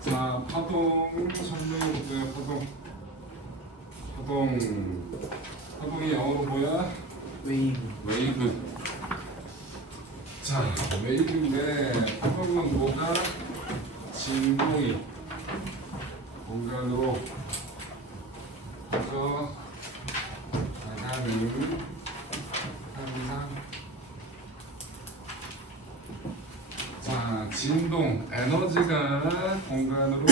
자, 파동 설명해볼게요. 파동이 영어로 뭐야? 웨이브. 자, 웨이브인데 파동은 뭐가? 진동이 공간으로 퍼져 나가는 현상. 자, 진동, 에너지가 공간으로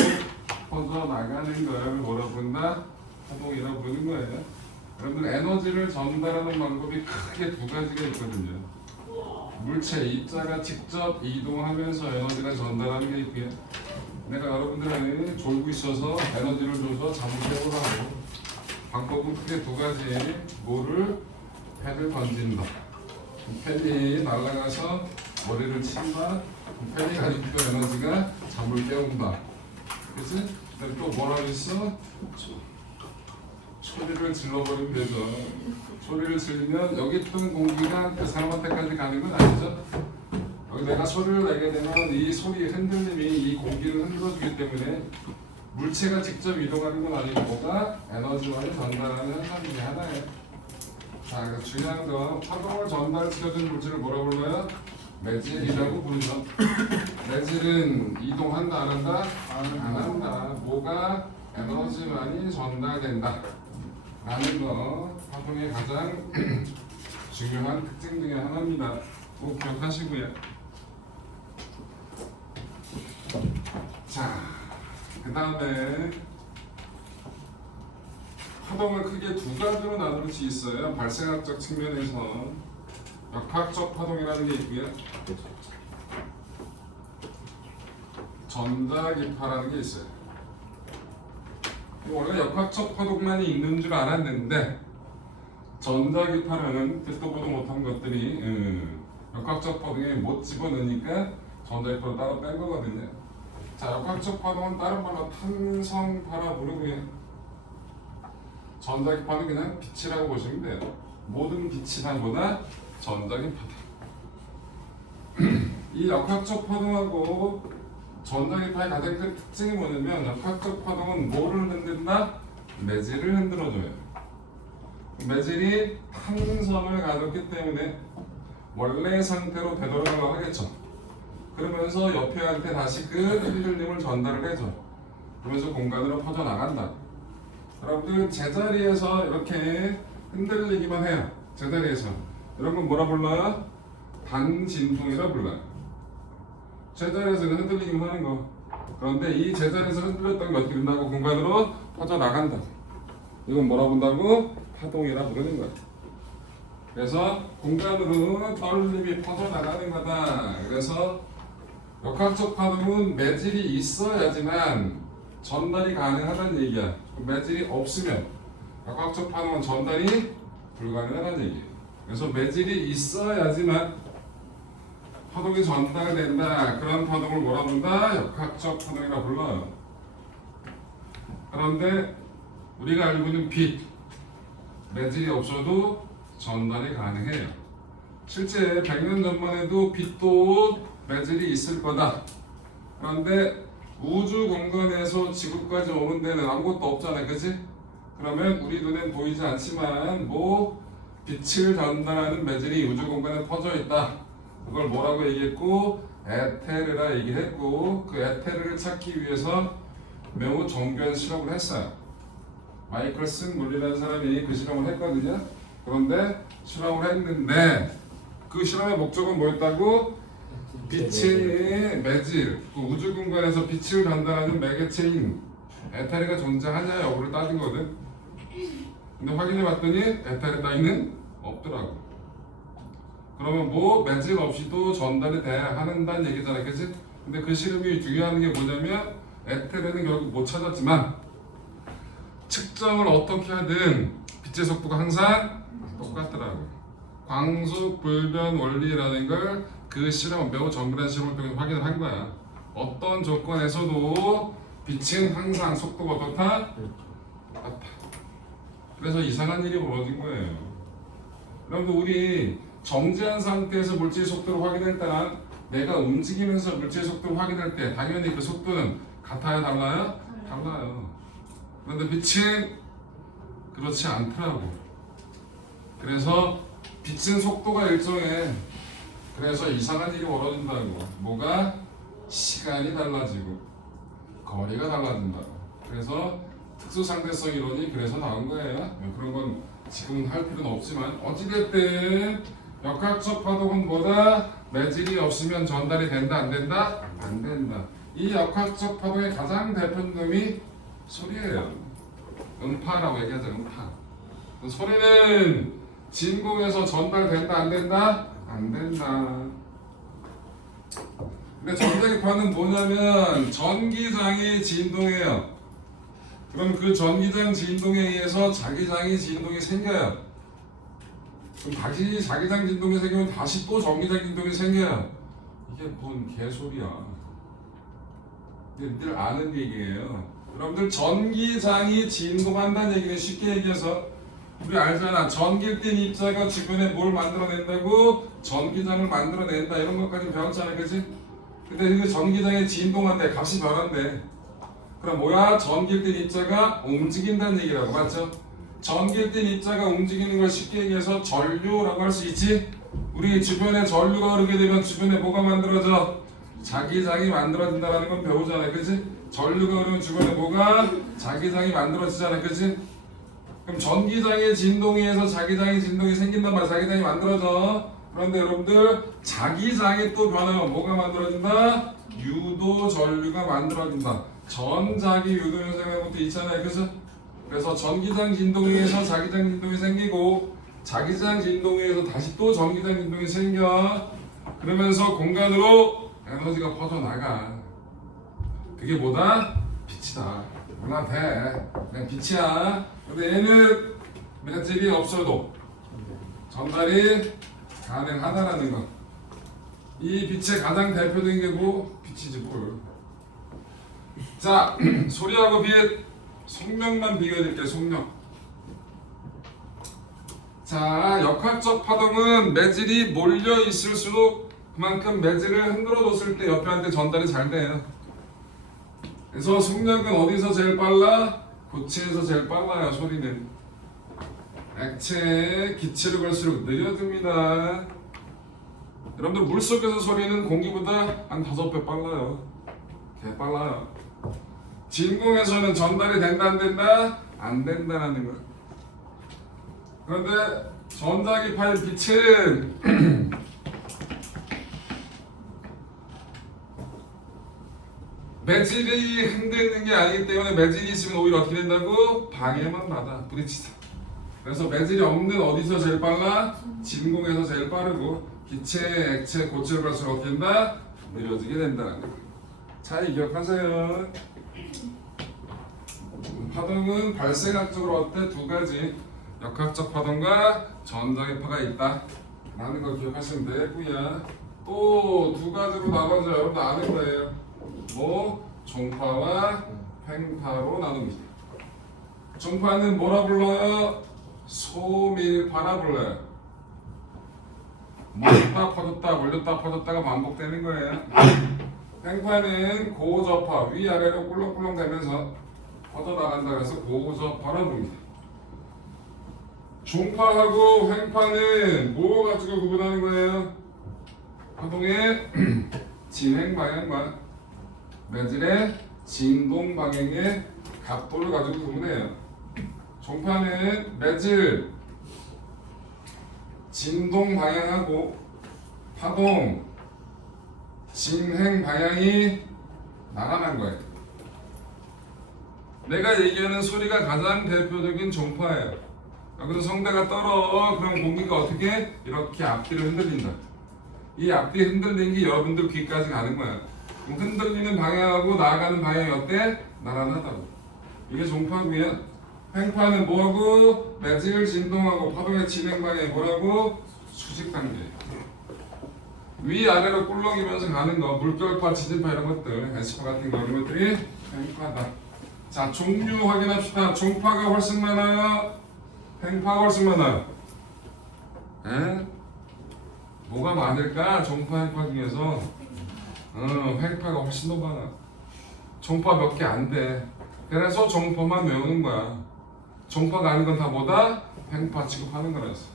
퍼져 나가는 걸 뭐라 부른다? 파동이라고 부르는 거예요. 여러분들 에너지를 전달하는 방법이 크게 두 가지가 있거든요. 물체 입자가 직접 이동하면서 에너지를 전달하는 게 있고요. 내가 여러분들에게 졸고 있어서 에너지를 줘서 잠을 깨우라고. 방법은 크게 두 가지. 뭐를? 펜을 던진다. 펜이 날아가서 머리를 친다. 펜이 가지고 있던 에너지가 잠을 깨운다. 그치? 또 뭐라고 했어? 소리를 질러버리면 되죠. 소리를 지르면 여기 있던 공기가 그 사람한테까지 가는 건 아니죠. 여기 내가 소리를 내게 되면 이 소리의 흔들림이 이 공기를 흔들어주기 때문에 물체가 직접 이동하는 건 아니고 뭐가 에너지만을 전달하는 현상 중에 하나예요. 자, 그 중요한 건 파동을 전달시켜준 물질을 뭐라고 불러요? 매질이라고 부르죠. 매질은 이동한다 안 한다? 안 한다. 뭐가? 에너지만이 전달된다 라는 거 파동의 가장 중요한 특징 중에 하나입니다. 꼭 기억하시고요. 자, 그 다음에 파동을 크게 두 가지로 나눌 수 있어요. 발생학적 측면에서 역학적 파동이라는 게 있고요. 전자기파라는 게 있어요. 원래 역학적 파동만이 있는 줄 알았는데 전자기파라는 듣도 보도 못한 것들이 역학적 파동에 못 집어넣으니까 전자기파로 따로 뺀 거거든요. 자, 역학적 파동은 다른 말로 탄성파라 부르고요. 전자기파는 그냥 빛이라고 보시면 돼요. 모든 빛이 다 뭐다? 전자기파다. 이 역학적 파동하고 전자기파의 가장 큰 특징이 뭐냐면 역학적 파동은 뭐를 흔든다? 매질을 흔들어줘요. 매질이 탄성을 가졌기 때문에 원래 상태로 되돌아가려고 하겠죠. 그러면서 옆에한테 다시 그 흔들림을 전달을 해줘. 그러면서 공간으로 퍼져나간다. 여러분들 제자리에서 이렇게 흔들리기만 해요. 제자리에서. 이런 건 뭐라 불러요? 반진동이라 불러요. 제자리에서는 흔들리기만 하는 거. 그런데 이 제자리에서 흔들렸던 게 어떻게 된다고? 공간으로 퍼져나간다. 이건 뭐라 본다고? 파동이라 부르는 거야. 그래서 공간으로 떨림이 퍼져나가는 거다. 그래서 역학적 파동은 매질이 있어야지만 전달이 가능하다는 얘기야. 매질이 없으면 역학적 파동은 전달이 불가능하다는 얘기야. 그래서 매질이 있어야지만 파동이 전달된다. 그런 파동을 뭐라 부른다? 역학적 파동이라 불러요. 그런데 우리가 알고 있는 빛, 매질이 없어도 전달이 가능해요. 실제 100년 전만 해도 빛도 매질이 있을 거다. 그런데 우주 공간에서 지구까지 오는 데는 아무것도 없잖아요. 그치? 그러면 우리 눈엔 보이지 않지만 뭐 빛을 전달하는 매질이 우주 공간에 퍼져 있다. 그걸 뭐라고 얘기했고? 에테르라 얘기했고, 그 에테르를 찾기 위해서 매우 정교한 실험을 했어요. 마이클슨 물리라는 사람이 그 실험을 했거든요. 그런데 실험을 했는데 그 실험의 목적은 뭐였다고? 빛의 매질, 그 우주 공간에서 빛을 전달하는 매개체인 에테르가 존재하냐 여부를 따진 거거든. 근데 확인해 봤더니 에테르 따위는 없더라고. 그러면 뭐 매질 없이도 전달이 돼야 한다는 얘기잖아, 그치? 근데 그 실험이 중요한 게 뭐냐면 에테르는 결국 못 찾았지만 측정을 어떻게 하든 빛의 속도가 항상 똑같더라고. 광속 불변 원리라는 걸 그 실험, 매우 정밀한 실험을 통해서 확인을 한 거야. 어떤 조건에서도 빛은 항상 속도가 어떻다? 똑같다. 그래서 이상한 일이 벌어진 거예요. 여러분, 우리 정지한 상태에서 물질 속도를 확인할 때랑 내가 움직이면서 물질 속도를 확인할 때 당연히 그 속도는 같아요, 달라요? 달라요. 그런데 빛은 그렇지 않더라고. 그래서 빛은 속도가 일정해. 그래서 이상한 일이 벌어진다고. 뭐가? 시간이 달라지고 거리가 달라진다. 그래서 특수상대성 이론이 그래서 나온 거예요. 그런 건 지금은 할 필요는 없지만 어찌됐든 역학적 파동은 뭐다? 매질이 없으면 전달이 된다, 안 된다? 안 된다. 이 역학적 파동의 가장 대표적인 놈이 소리예요. 음파라고 얘기하죠. 음파. 소리는 진공에서 전달된다, 안 된다? 안 된다. 근데 전자기파는 뭐냐면 전기장이 진동해요. 그럼 그 전기장 진동에 의해서 자기장이 진동이 생겨요. 그럼 다시 자기장 진동이 생기면 다시 또 전기장 진동이 생겨요. 이게 뭔 개소리야. 늘 아는 얘기예요. 여러분들 전기장이 진동한다는 얘기는 쉽게 얘기해서 우리 알잖아. 전기를 띤 입자가 주변에 뭘 만들어낸다고? 전기장을 만들어낸다. 이런 것까지 배웠잖아, 그치? 근데 그 전기장이 진동한대, 값이 변한대. 그럼 뭐야? 전기를 띤 입자가 움직인다는 얘기라고, 맞죠? 전기를 띤 입자가 움직이는 걸 쉽게 얘기해서 전류라고 할 수 있지? 우리 주변에 전류가 흐르게 되면 주변에 뭐가 만들어져? 자기장이 만들어진다는 건 배우잖아, 그치? 전류가 흐르면 주변에 뭐가? 자기장이 만들어지잖아, 그치? 그럼 전기장의 진동에 의해서 자기장의 진동이 생긴단 말이야. 자기장이 만들어져. 그런데 여러분들 자기장이 또 변하면 뭐가 만들어진다? 유도 전류가 만들어진다. 전자기 유도 현상이라는 것도 있잖아요. 그래서 전기장 진동에 의해서 자기장 진동이 생기고 자기장 진동에 의해서 다시 또 전기장 진동이 생겨. 그러면서 공간으로 에너지가 퍼져나가. 그게 뭐다? 빛이다. 누나 돼. 그냥 빛이야. 근데 얘는 매질이 없어도 전달이 가능하다라는 것. 이 빛의 가장 대표적인 게 뭐? 빛이지 뭘. 자, 소리하고 빛, 속력만 비교해드릴게요. 속력. 자, 역학적 파동은 매질이 몰려 있을수록 그만큼 매질을 흔들어 뒀을 때 옆에한테 전달이 잘 돼요. 그래서 속력은 어디서 제일 빨라? 고체에서 제일 빨라요. 소리는 액체에 기체로 갈수록 느려집니다. 여러분들 물속에서 소리는 공기보다 한 5배 빨라요. 개 빨라요. 진공에서는 전달이 된다, 안 된다? 안 된다는 거. 그런데 전자기파의 빛은 매질이 흔들리는 게 아니기 때문에 매질이 있으면 오히려 어떻게 된다고? 방해만 받아. 부딪히다. 그래서 매질이 없는 어디서 제일 빨라? 진공에서 제일 빠르고 기체, 액체, 고체로 갈수록 어떻게 된다? 느려지게 된다는 거예요. 차이 기억하세요. 파동은 발생학적으로 어때? 두 가지. 역학적 파동과 전자기파가 있다. 라는 거 기억하시면 되고요. 또 두 가지로 나눠져 여러분들 아는 거예요. 뭐? 종파와 횡파로 나눕니다. 종파는 뭐라 불러요? 소밀파라 불러요. 몰렸다 퍼졌다 몰렸다 퍼졌다가 반복되는 거예요. 횡파는 고저파 위아래로 꿀렁꿀렁 되면서 퍼져나간다 그래서 고저파라 부릅니다. 종파하고 횡파는 뭐 가지고 구분하는 거예요? 파동의 진행 방향과 매질의 진동 방향의 각도를 가지고 구분해요. 종파는 매질 진동 방향하고 파동 진행 방향이 나가는 거예요. 내가 얘기하는 소리가 가장 대표적인 종파예요. 여기서 성대가 떨어. 그럼 공기가 어떻게? 이렇게 앞뒤로 흔들린다. 이 앞뒤 흔들리는 게 여러분들 귀까지 가는 거야. 그럼 흔들리는 방향하고 나아가는 방향이 어때? 나란하다고. 이게 종파고요. 횡파는 뭐하고? 매질 진동하고 파동의 진행 방향이 뭐라고? 수직 단계. 위아래로 꿀렁이면서 가는 거. 물결파, 지진파 이런 것들, 에스파 같은 거 이런 것들이 횡파다. 자, 종류 확인합시다. 종파가 훨씬 많아요. 횡파가 훨씬 많아요. 에? 뭐가 많을까? 종파, 횡파 중에서 횡파가 훨씬 더 많아. 종파 몇 개 안 돼. 그래서 종파만 외우는 거야. 종파가 아닌 건 다 뭐다? 횡파 취급하는 거라서.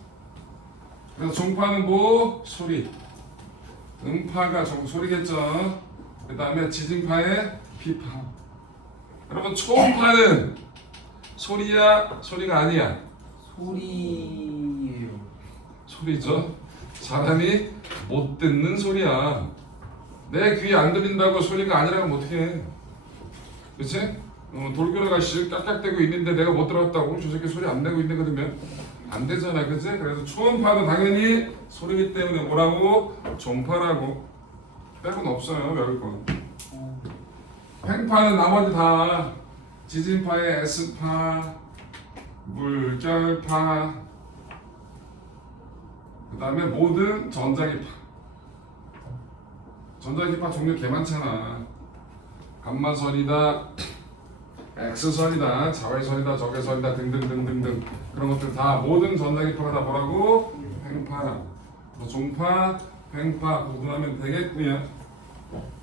그래서 종파는 뭐? 소리. 음파가 소리겠죠. 그 다음에 지진파의 비파. 여러분 초음파는 소리야? 소리가 아니야? 소리예요. 소리죠. 사람이 못 듣는 소리야. 내 귀에 안 들린다고 소리가 아니라고 하면 어떡해. 그치? 돌고래가 깍깍대고 있는데 내가 못 들었다고 저 새끼 소리 안 내고 있는 거 들으면 안 되잖아. 그치? 그래서 초음파도 당연히 소리기 때문에 뭐라고? 종파라고. 빼고는 없어요. 외울 건. 횡파는 나머지 다 지진파의 S파, 물결파, 그 다음에 모든 전자기파. 전자기파 종류 개 많잖아. 감마선이다, X선이다, 자외선이다, 적외선이다 등등등등등 그런 것들 다 모든 전자기파가 다 뭐라고? 횡파라고. 종파, 횡파 구분하면 되겠고요.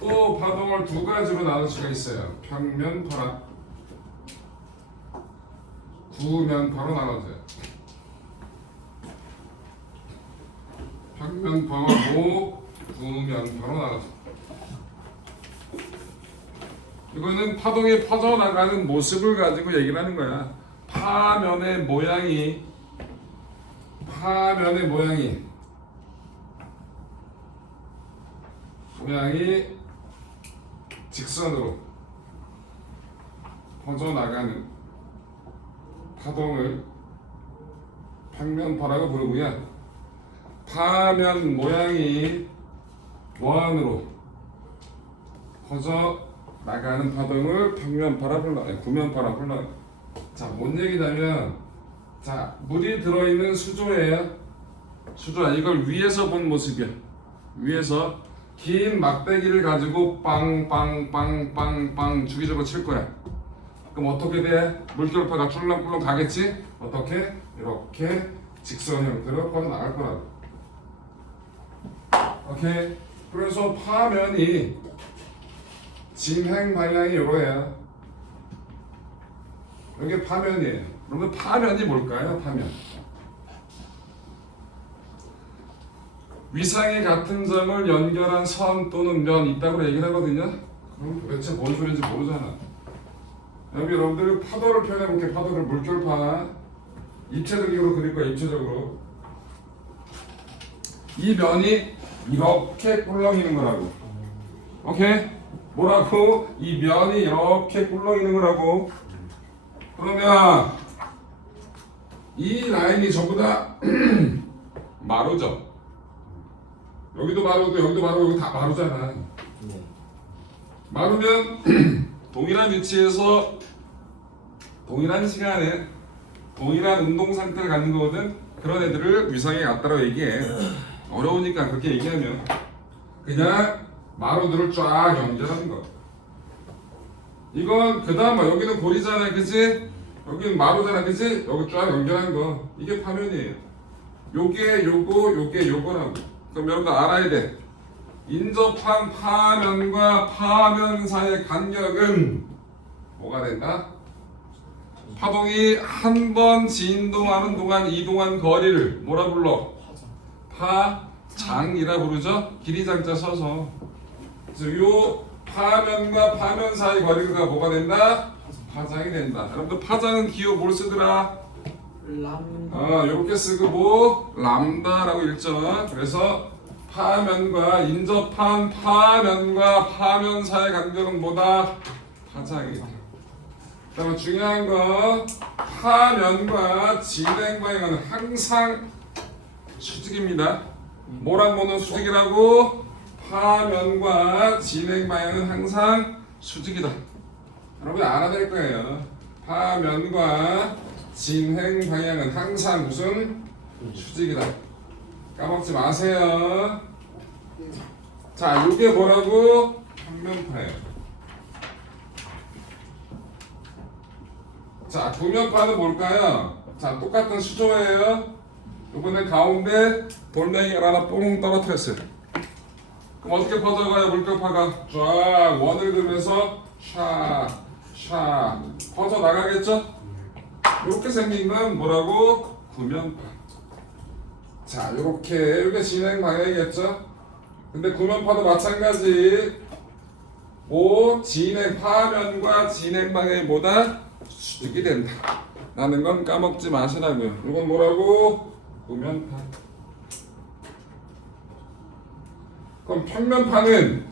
또 파동을 두 가지로 나눌 수가 있어요. 평면파라, 구면파로 나눠져요. 평면파하고 구면파로 나눠져. 이거는 파동이 퍼져나가는 모습을 가지고 얘기를 하는 거야. 파면의 모양이 직선으로 퍼져나가는 파동을 평면파라고 부르고요. 파면 모양이 원으로 퍼져나가는 파동을 평면파라 불러요. 구면파라 불러요. 자, 뭔 얘기냐면, 자, 물이 들어있는 수조예요. 수조야. 이걸 위에서 본 모습이야. 위에서 긴 막대기를 가지고 빵빵빵빵빵 주기적으로 칠 거야. 그럼 어떻게 돼? 물결파가 출렁출렁 가겠지? 어떻게? 이렇게 직선 형태로 퍼져나갈 거라고. 오케이? 그래서 파면이 진행 방향이 이거예요. 이게 파면이에요. 그러면 파면이 뭘까요? 파면. 위상이 같은 점을 연결한 선 또는 면 있다고 얘기를 하거든요. 그럼 도대체 뭔 소리인지 모르잖아. 여기 여러분들 파도를 표현해볼게. 파도를 물결파 입체적으로 그릴 거야. 입체적으로 이 면이 이렇게 꿀렁이는 거라고. 오케이? 뭐라고? 이 면이 이렇게 꿀렁이는 거라고. 그러면 이 라인이 전부 다 마루죠. 여기도 마루고 여기도 마루고 여기 다 마루잖아. 마루면 동일한 위치에서 동일한 시간에 동일한 운동 상태를 갖는 거거든. 그런 애들을 위상이 같다고 얘기해. 어려우니까 그렇게 얘기하면 그냥 마루들을 쫙 연결하는 거. 이건 그 다음 여기는 고리잖아, 그치? 여기는 마루잖아, 그치? 여기 쫙 연결하는 거. 이게 파면이에요. 요게 요거 요게 요거라고. 그럼 여러분들 알아야 돼. 인접한 파면과 파면 사이의 간격은 뭐가 된다? 파동이 한 번 진동하는 동안 이동한 거리를 뭐라 불러? 파장이라 부르죠? 길이장자 써서. 그래서 요 파면과 파면 사이 거리가 뭐가 된다? 파장이 된다. 여러분들 파장은 기호 뭘 쓰더라? 람다. 요렇게 쓰고 뭐 람다라고 읽죠. 그래서 파면과 인접한 파면과 파면 사이의 간격은 뭐다? 파장이다. 그다음에 중요한 건 파면과 진행 방향은 항상 수직입니다. 뭐랑 뭐는 수직이라고? 파면과 진행 방향은 항상 수직이다. 여러분이 알아야 될 거예요. 파면과 진행 방향은 항상 무슨? 수직이다. 까먹지 마세요. 자, 이게 뭐라고? 평면파예요. 자, 구면파는 뭘까요? 자, 똑같은 수조예요. 이번에 가운데 돌멩이를 하나 뽕 떨어뜨렸어요. 그럼 어떻게 퍼져가요? 물결파가 쫙 원을 그으면서 샤 퍼져 나가겠죠? 이렇게 생긴 건 뭐라고? 구면파. 자, 이게 진행 방향이겠죠? 근데 구면파도 마찬가지. 진행 파면과 진행 방향이 뭐다? 수직이 된다. 라는 건 까먹지 마시라고요. 이건 뭐라고? 구면파. 그럼 평면파는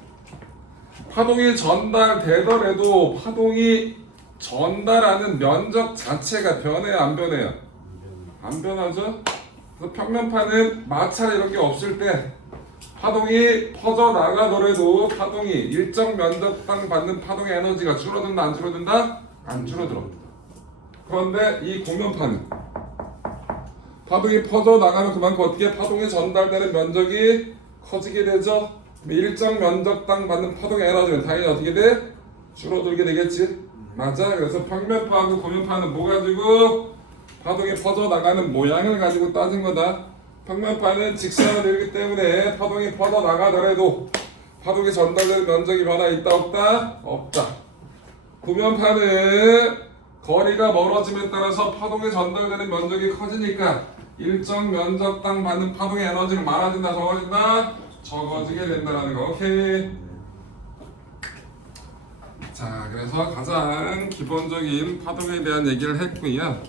파동이 전달되더라도 파동이 전달하는 면적 자체가 변해요, 안 변해요? 안 변하죠? 그래서 평면파는 마찰 이런 게 없을 때 파동이 퍼져 나가더라도 파동이 일정 면적당 받는 파동의 에너지가 줄어든다, 안 줄어든다? 안 줄어들어. 그런데 이 구면파는 파동이 퍼져 나가면 그만큼 어떻게 파동이 전달되는 면적이 커지게 되죠? 일정 면적당 받는 파동의 에너지는 당연히 어떻게 돼? 줄어들게 되겠지? 맞아. 그래서 평면파하고 구면파는 뭐 가지고? 파동이 퍼져 나가는 모양을 가지고 따진 거다. 평면파는 직선을 이루기 때문에 파동이 퍼져 나가더라도 파동이 전달되는 면적이 변화 있다 없다? 없다. 구면파는 거리가 멀어짐에 따라서 파동이 전달되는 면적이 커지니까 일정 면적당 받는 파동의 에너지가 많아진다, 적어진다? 적어지게 된다는 거. 오케이. 자, 그래서 가장 기본적인 파동에 대한 얘기를 했고요.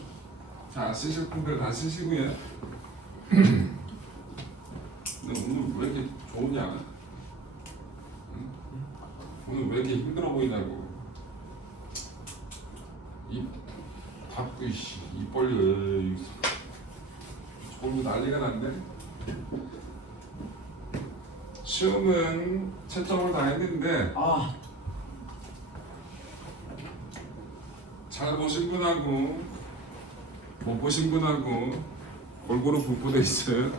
자, 쓰실 분들 다 쓰시고요. 근데 오늘 왜 이렇게 좋으냐? 응? 오늘 왜 이렇게 힘들어 보이냐고. 입 닫고 입 벌려. 졸고 난리가 났네. 시험은 채점을 다 했는데 잘 보신 분하고 못 보신 분하고 골고루 분포돼 있어요.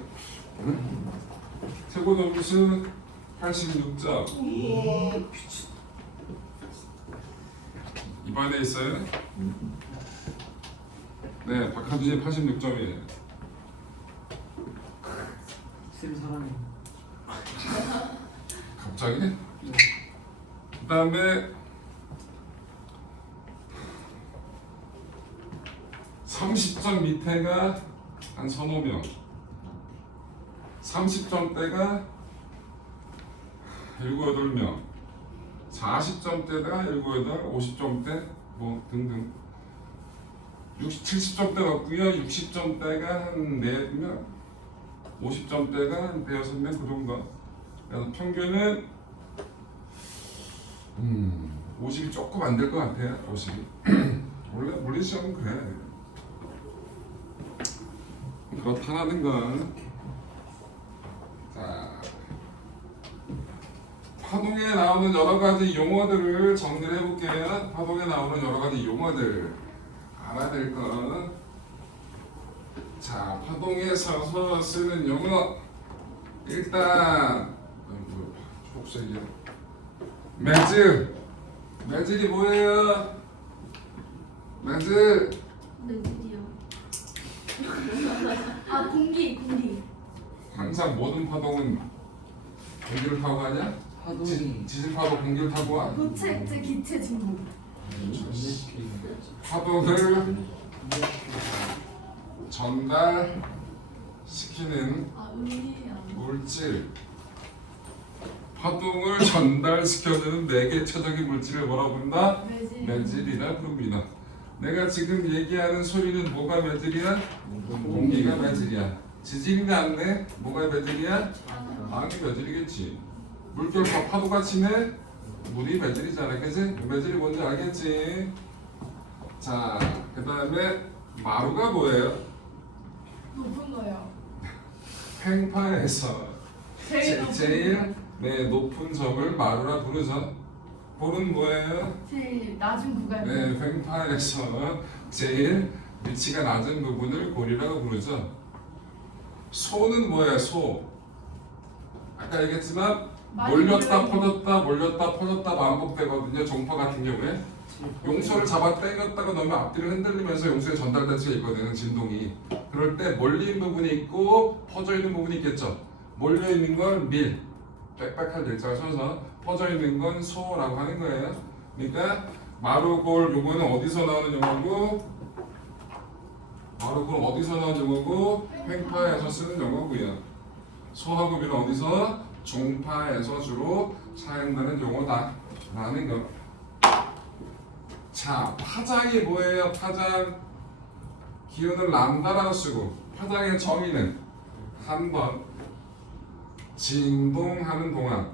최고 점수 86점. 이반에 있어요? 네, 박하준이 86점이에요. 쌤 사랑해. 갑자기? 그 다음에 30점 밑에가 한 서너 명, 30점대가 7, 8명, 40점대가 7, 8, 50점대 뭐 등등 70점대 없고요. 60점대가 한 4명, 50점대가 한 5-6명 그 정도. 그래서 평균은 50이 조금 안 될 것 같아요. 50이 원래 물리시험은 그래. 그렇다는 건 자, 파동에 나오는 여러 가지 용어들을 정리를 해볼게요. 파동에 나오는 여러 가지 용어들 알아야 될 것. 자, 파동에서 쓰는 용어 일단 초록색이야. 매질이 뭐예요? 매질 매질이요. 아 공기. 항상 모든 파동은 공기를 타고 가냐? 파동이 지질 파도 공기를 타고 와? 고체, 기체, 진공. 파동을 전달시키는 아 의미야. 물질. 파동을 전달시켜주는 내개체적인 물질을 뭐라고 부른다? 매질. 매질이라 부릅니다. 내가 지금 얘기하는 소리는 뭐가 매질이야? 공기가 매질이야. 지진이 났네? 뭐가 매질이야? 방이 매질이겠지. 물결과 파도가 치네? 물이 매질이잖아, 그치? 매질이 뭔지 알겠지? 자, 그 다음에 마루가 뭐예요? 높은 거요. 팽파에서 제일 높은 제일 거. 높은 점을 마루라 부르죠. 볼은 뭐예요? 제일 낮은 구간. 네, 팽파에서 제일 위치가 낮은 부분을 골이라고 부르죠. 소는 뭐예요? 소. 아까 얘기했지만 많이 몰렸다 몰려있는 퍼졌다 반복되거든요. 종파 같은 경우에 용소를 잡아 당겼다가 넣으면 앞뒤를 흔들리면서 용소에 전달 단체가 있거든요. 진동이. 그럴 때 몰린 부분이 있고 퍼져 있는 부분이 있겠죠. 몰려 있는 걸 밀, 빽빽한 밀자가 서서 퍼져 있는 건 소라고 하는 거예요. 그러니까 마루골 요거는 어디서 나오는 용어고 마루골은 어디서 나오는 용어고 횡파에서 쓰는 용어고요. 소하고비는 어디서 종파에서 주로 사용되는 용어다라는 거. 자, 파장이 뭐예요? 파장 기운을 람다라고 쓰고 파장의 정의는 한 번 진동하는 동안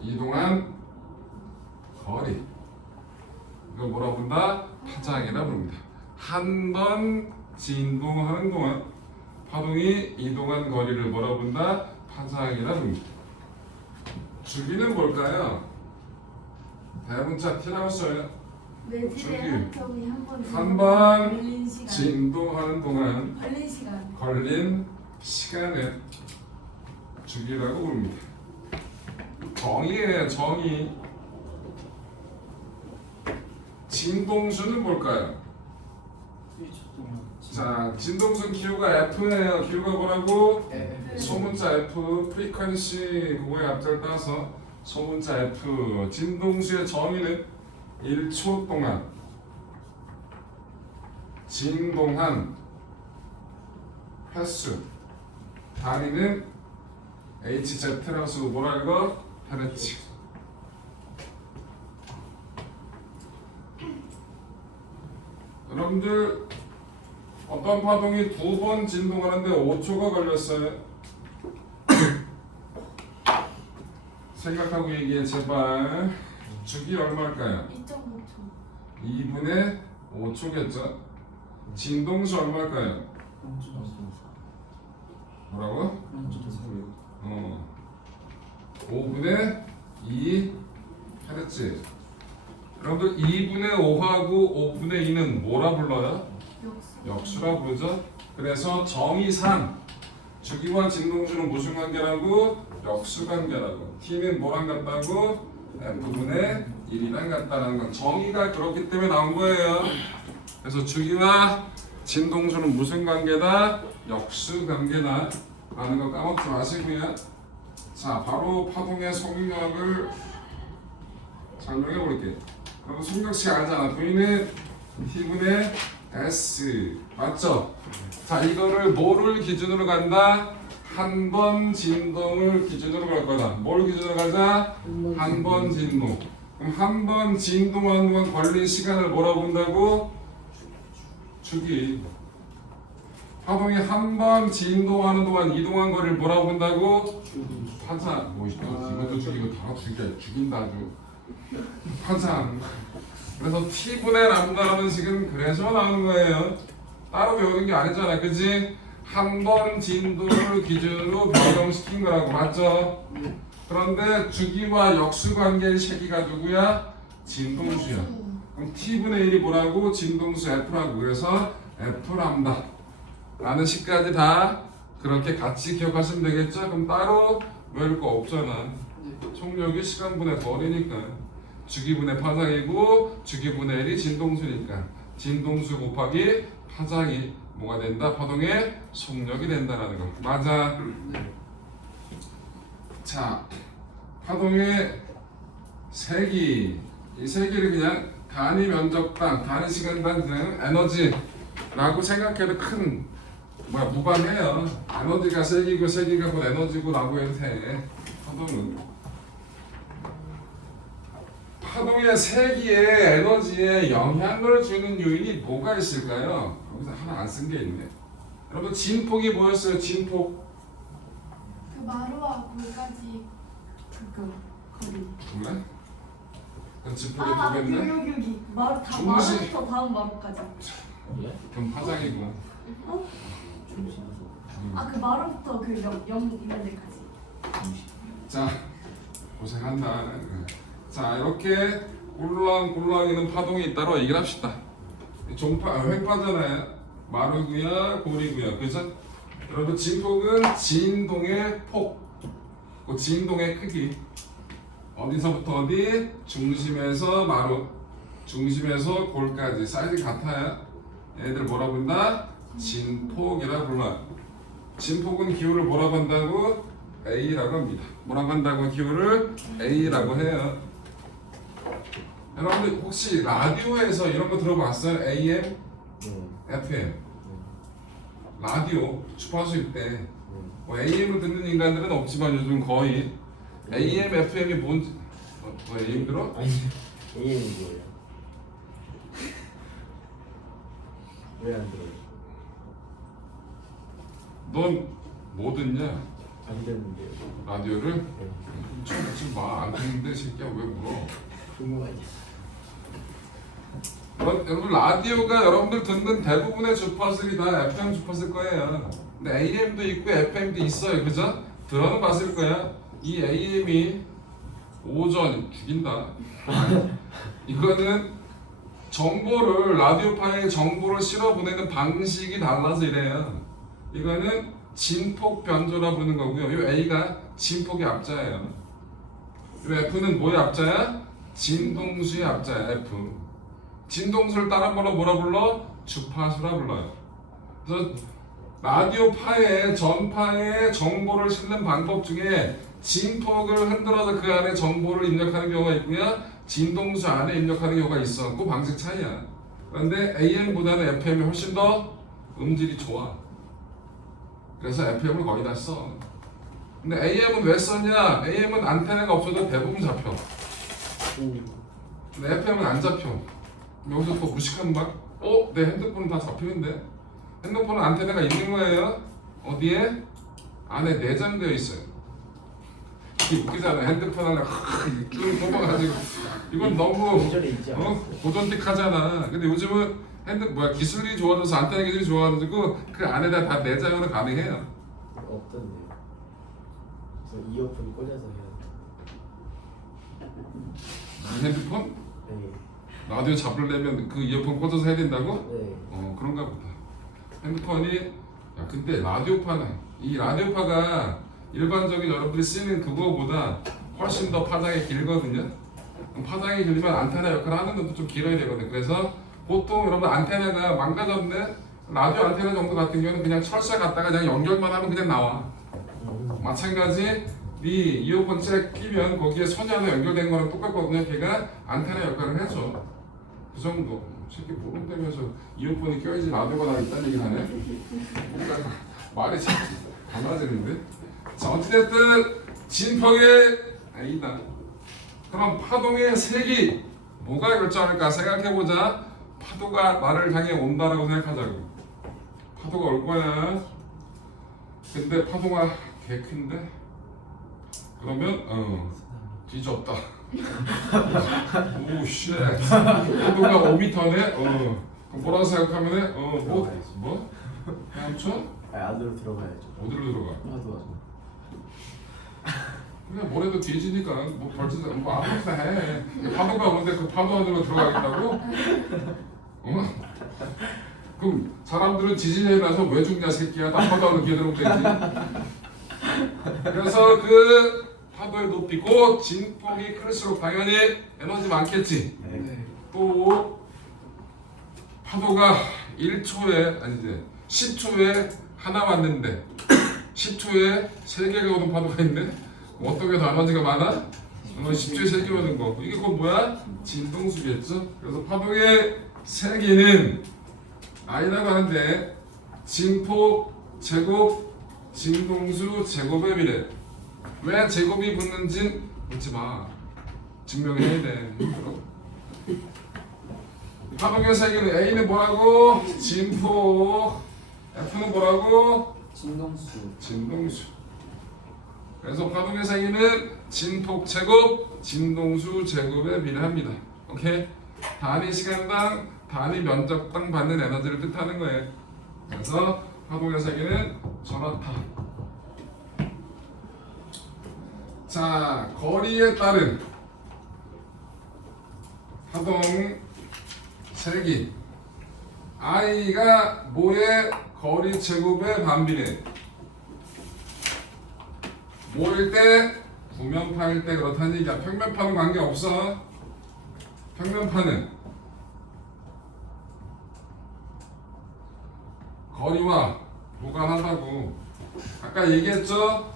이동한 거리 이걸 뭐라고 부른다? 파장이라 부릅니다. 한 번 진동하는 동안 파동이 이동한 거리를 뭐라고 부른다? 파장이라 부릅니다. 주기는 뭘까요? 대문자 T라고 써요. 매질의 한쪽이 한 한번 번 진동하는 동안 걸린 시간. 걸린 시간을 주기라고 부릅니다. 정의예요, 정의. 진동수는 뭘까요? 자, 진동수 Q가 F예요. Q가 뭐라고? 소문자 F, 프리퀀시 그거의 앞자를 따서 소문자 F. 진동수의 정의는 1초 동안 진동한 횟수 단위는 HZ라고 쓰고 뭐라 이거? 헤르츠. 여러분들 어떤 파동이 두 번 진동하는데 5초가 걸렸어요. 생각하고 얘기해 제발. 주기 얼마일까요? 2.5초. 2분의 5초겠죠? 진동수 얼마일까요? 뭐라고? 5분의 2 헤르츠. 여러분들 2분의 5하고 5분의 2는 뭐라 불러요? 역수라 부르죠. 그래서 정의상 주기와 진동수는 무슨 관계라고? 역수 관계라고. T는 뭐랑 같다고? F분의 1이랑 같다는 건 정의가 그렇기 때문에 나온 거예요. 그래서 주기와 진동수는 무슨 관계다? 역수 관계다 라는 거 까먹지 마시고요. 자, 바로 파동의 속력을 설명해 볼게요. 그럼 속력식 알잖아. V는 T분의 S 맞죠? 자, 이거를 뭐를 기준으로 간다? 한 번 진동을 기준으로 갈 거다. 뭘 기준으로 가자? 한 번 진동. 그럼 한 번 진동하는 동안 걸린 시간을 뭐라고 본다고? 주기. 파동이 한 번 진동하는 동안 이동한 거리를 뭐라고 본다고? 파장. 뭐 이것도 죽이고 다 죽인다 아주. 파장. 그래서 T분의 람다라는 식은 그래서 나오는 거예요. 따로 배우는 게 아니잖아, 그지? 한 번 진동을 기준으로 변경시킨 거라고, 맞죠? 그런데 주기와 역수 관계의 세기가 누구야? 진동수야. 그럼 T분의 1이 뭐라고? 진동수 F라고. 그래서 F 람다 라는 식까지 다 그렇게 같이 기억하시면 되겠죠? 그럼 따로 외울 거 없잖아. 속력이 시간분의 거리니까. 주기분의 파장이고 주기분의 1이 진동수니까 진동수 곱하기 파장이 뭐가 된다? 파동의 속력이 된다라는 거. 맞아. 자, 파동의 세기. 이 세기를 그냥 단위 면적당, 단위 시간당 에너지라고 생각해도 큰 무관해요. 에너지가 세기고 세기가 곧 에너지고 라고 해도 돼. 파동의 세기에 에너지에 영향을 주는 요인이 뭐가 있을까요? 여기서 하나 안 쓴 게 있네. 여러분 진폭이 뭐였어요? 진폭. 그 마루와 골까지 그 거리. 몰라? 그 진폭이 보겠네. 여기 마루 다 중심. 마루부터 다음 마루까지. 그럼 파장이고. 그 마루부터 그 영 있는 데까지. 자, 고생한다. 자, 이렇게 꿀렁꿀렁 있는 파동이 있다고 얘기를 합시다. 횡파잖아요. 마루고요, 골이고요, 그죠? 여러분 진폭은 진동의 폭, 그 진동의 크기. 어디서부터 어디? 중심에서 마루, 중심에서 골까지 사이즈 같아요. 얘들 뭐라 부른다? 진폭이라 불러. 진폭은 기호를 뭐라 한다고? A라고 합니다. 뭐라고 한다고 기호를 A라고 해요. 여러분들 혹시 라디오에서 이런 거 들어봤어요? AM, FM. 라디오 주파수일 때 뭐 AM을 듣는 인간들은 없지만 요즘 거의 AM, FM이 뭔지 뭐 AM 들어? 아니 AM이 뭐예요? 왜 안 들어요? 넌 뭐 듣냐? 안 되는데요. 라디오를? 네. 지금 말안 듣는데 새끼야 왜 물어? 궁금하지. 여러분 라디오가 여러분들 듣는 대부분의 주파수들이 다 FM 주파수일 거예요. 근데 AM도 있고 FM도 있어요, 그죠? 들어는 봤을 거야. 이 AM이 오전 죽인다. 이거는 정보를 라디오파에 정보를 실어 보내는 방식이 달라서 이래요. 이거는 진폭 변조라 부르는 거고요. 이 A가 진폭의 앞자예요. 이 F는 뭐의 앞자야? 진동수의 앞자야. F. 진동수를 다른 말로 뭐라 불러? 주파수라 불러요. 그래서 라디오파에 전파에 정보를 실는 방법 중에 진폭을 흔들어서 그 안에 정보를 입력하는 경우가 있고요. 진동수 안에 입력하는 경우가 있어. 그 방식 차이야. 그런데 AM보다는 FM이 훨씬 더 음질이 좋아. 그래서 FM을 거의 다 써. 근데 AM은 왜 썼냐? AM은 안테나가 없어도 대부분 잡혀. 근데 FM은 안 잡혀. 여기서 또 무식한 말? 내 핸드폰은 다 잡히는데? 핸드폰은 안테나가 있는 거예요. 어디에? 안에 내장되어 있어요. 이게 웃기잖아. 핸드폰 안에 쭉 뽑아가지고 이건 너무 예전에 있지 않았어요? 고전틱하잖아. 근데 요즘은 기술이 좋아져서 안테나 기술이 좋아져가지고 그 안에다 다 내장으로 가능해요. 없던데요. 그래서 이어폰 꽂아서 해야 이 핸드폰? 돼. 네. 라디오 잡으려면 그 이어폰 꽂아서 해야 된다고? 네. 그런가 보다. 핸드폰이 근데 이 라디오파가 일반적인 여러분들이 쓰는 그거보다 훨씬 더 파장이 길거든요. 파장이 길면 안테나 역할을 하는 것도 좀 길어야 되거든요. 그래서 보통 여러분 안테나가 망가졌네. 라디오 안테나 정도 같은 경우는 그냥 철사 갖다가 그냥 연결만 하면 그냥 나와. 마찬가지 네 이어폰 잭 끼면 거기에 선이 하나 연결된 거랑 똑같거든요. 걔가 안테나 역할을 해줘. 그 정도. 새끼 모른다면서 이어폰이 껴야지 라디오가 나 있다는 얘기를 하네. 그러니까 말이 참 달라지는데. 자, 어찌됐든 진폭의 A다. 그럼 파동의 색이 뭐가 결정할까 생각해보자. 파도가 나를 향해 온다라고 생각하자고. 파도가 올 거야. 근데 파도가 개 큰데? 그러면 뒤졌다. 오 쉣. 파도가 5m네. 그럼 뭐라고 생각하면은 뭐? 헤엄쳐? 안으로 들어가야죠. 어디로 들어가? 파도. 그냥 뭐래도 뒤지니까 뭐 벌써 뭐 아무렇게나 해. 파도가 오는데 그 파도 안으로 들어가겠다고? 그럼 사람들은 지진에 일어나서 왜 죽냐 새끼야. 다 파도 안으로 기어들어오면 되지. 그래서 그 파도의 높이 곧 진폭이 클수록 당연히 에너지 많겠지. 네. 또 파도가 1초에 아니지 10초에 하나 왔는데 10초에 3개가 오는 파도가 있네. 어떤 게 더 에너지가 많아? 10초에 3개 오는 거. 이게 곧 뭐야? 진동수겠죠. 그래서 파도의 세기는 I라고 하는데 진폭 제곱 진동수 제곱의 비례. 왜 제곱이 붙는진 묻지 마. 증명해야 돼. 파동의 세기는 A는 뭐라고? 진폭. F는 뭐라고? 진동수. 그래서 파동의 세기는 진폭 제곱, 진동수 제곱에 비례합니다. 오케이? 단위 시간당, 단위 면적당 받는 에너지를 뜻하는 거예요. 그래서 파동의 세기는 저렇다. 자, 거리에 따른 파동 세기 I가 뭐의 거리 제곱의 반비례. 뭐일 때? 구면파일 때 그렇다는 얘기야. 평면파는 관계없어. 평면파는 거리와 무관하다고. 아까 얘기했죠?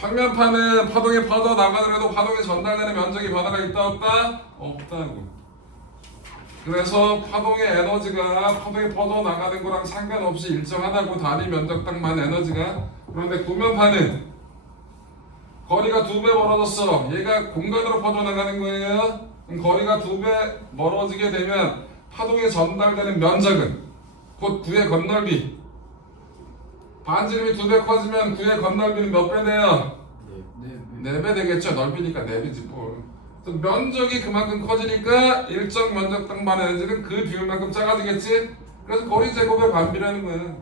평면판은 파동이 퍼져 나가더라도 파동이 전달되는 면적이 바다가 있다 없다? 없다고. 그래서 파동의 에너지가 파동이 퍼져 나가는 거랑 상관없이 일정하다고 단위 면적당만 에너지가. 그런데 구면판은 거리가 2배 멀어졌어. 얘가 공간으로 퍼져 나가는 거예요. 그럼 거리가 2배 멀어지게 되면 파동이 전달되는 면적은 곧 구의 건널비. 반지름이 2배 커지면 구의 건널비는 몇 배 돼요? 네. 4배 되겠죠. 넓이니까 4배지 뭘. 그래서 면적이 그만큼 커지니까 일정 면적당만 에너지는 그 비율만큼 작아지겠지. 그래서 거리 제곱의 반비라는 거야.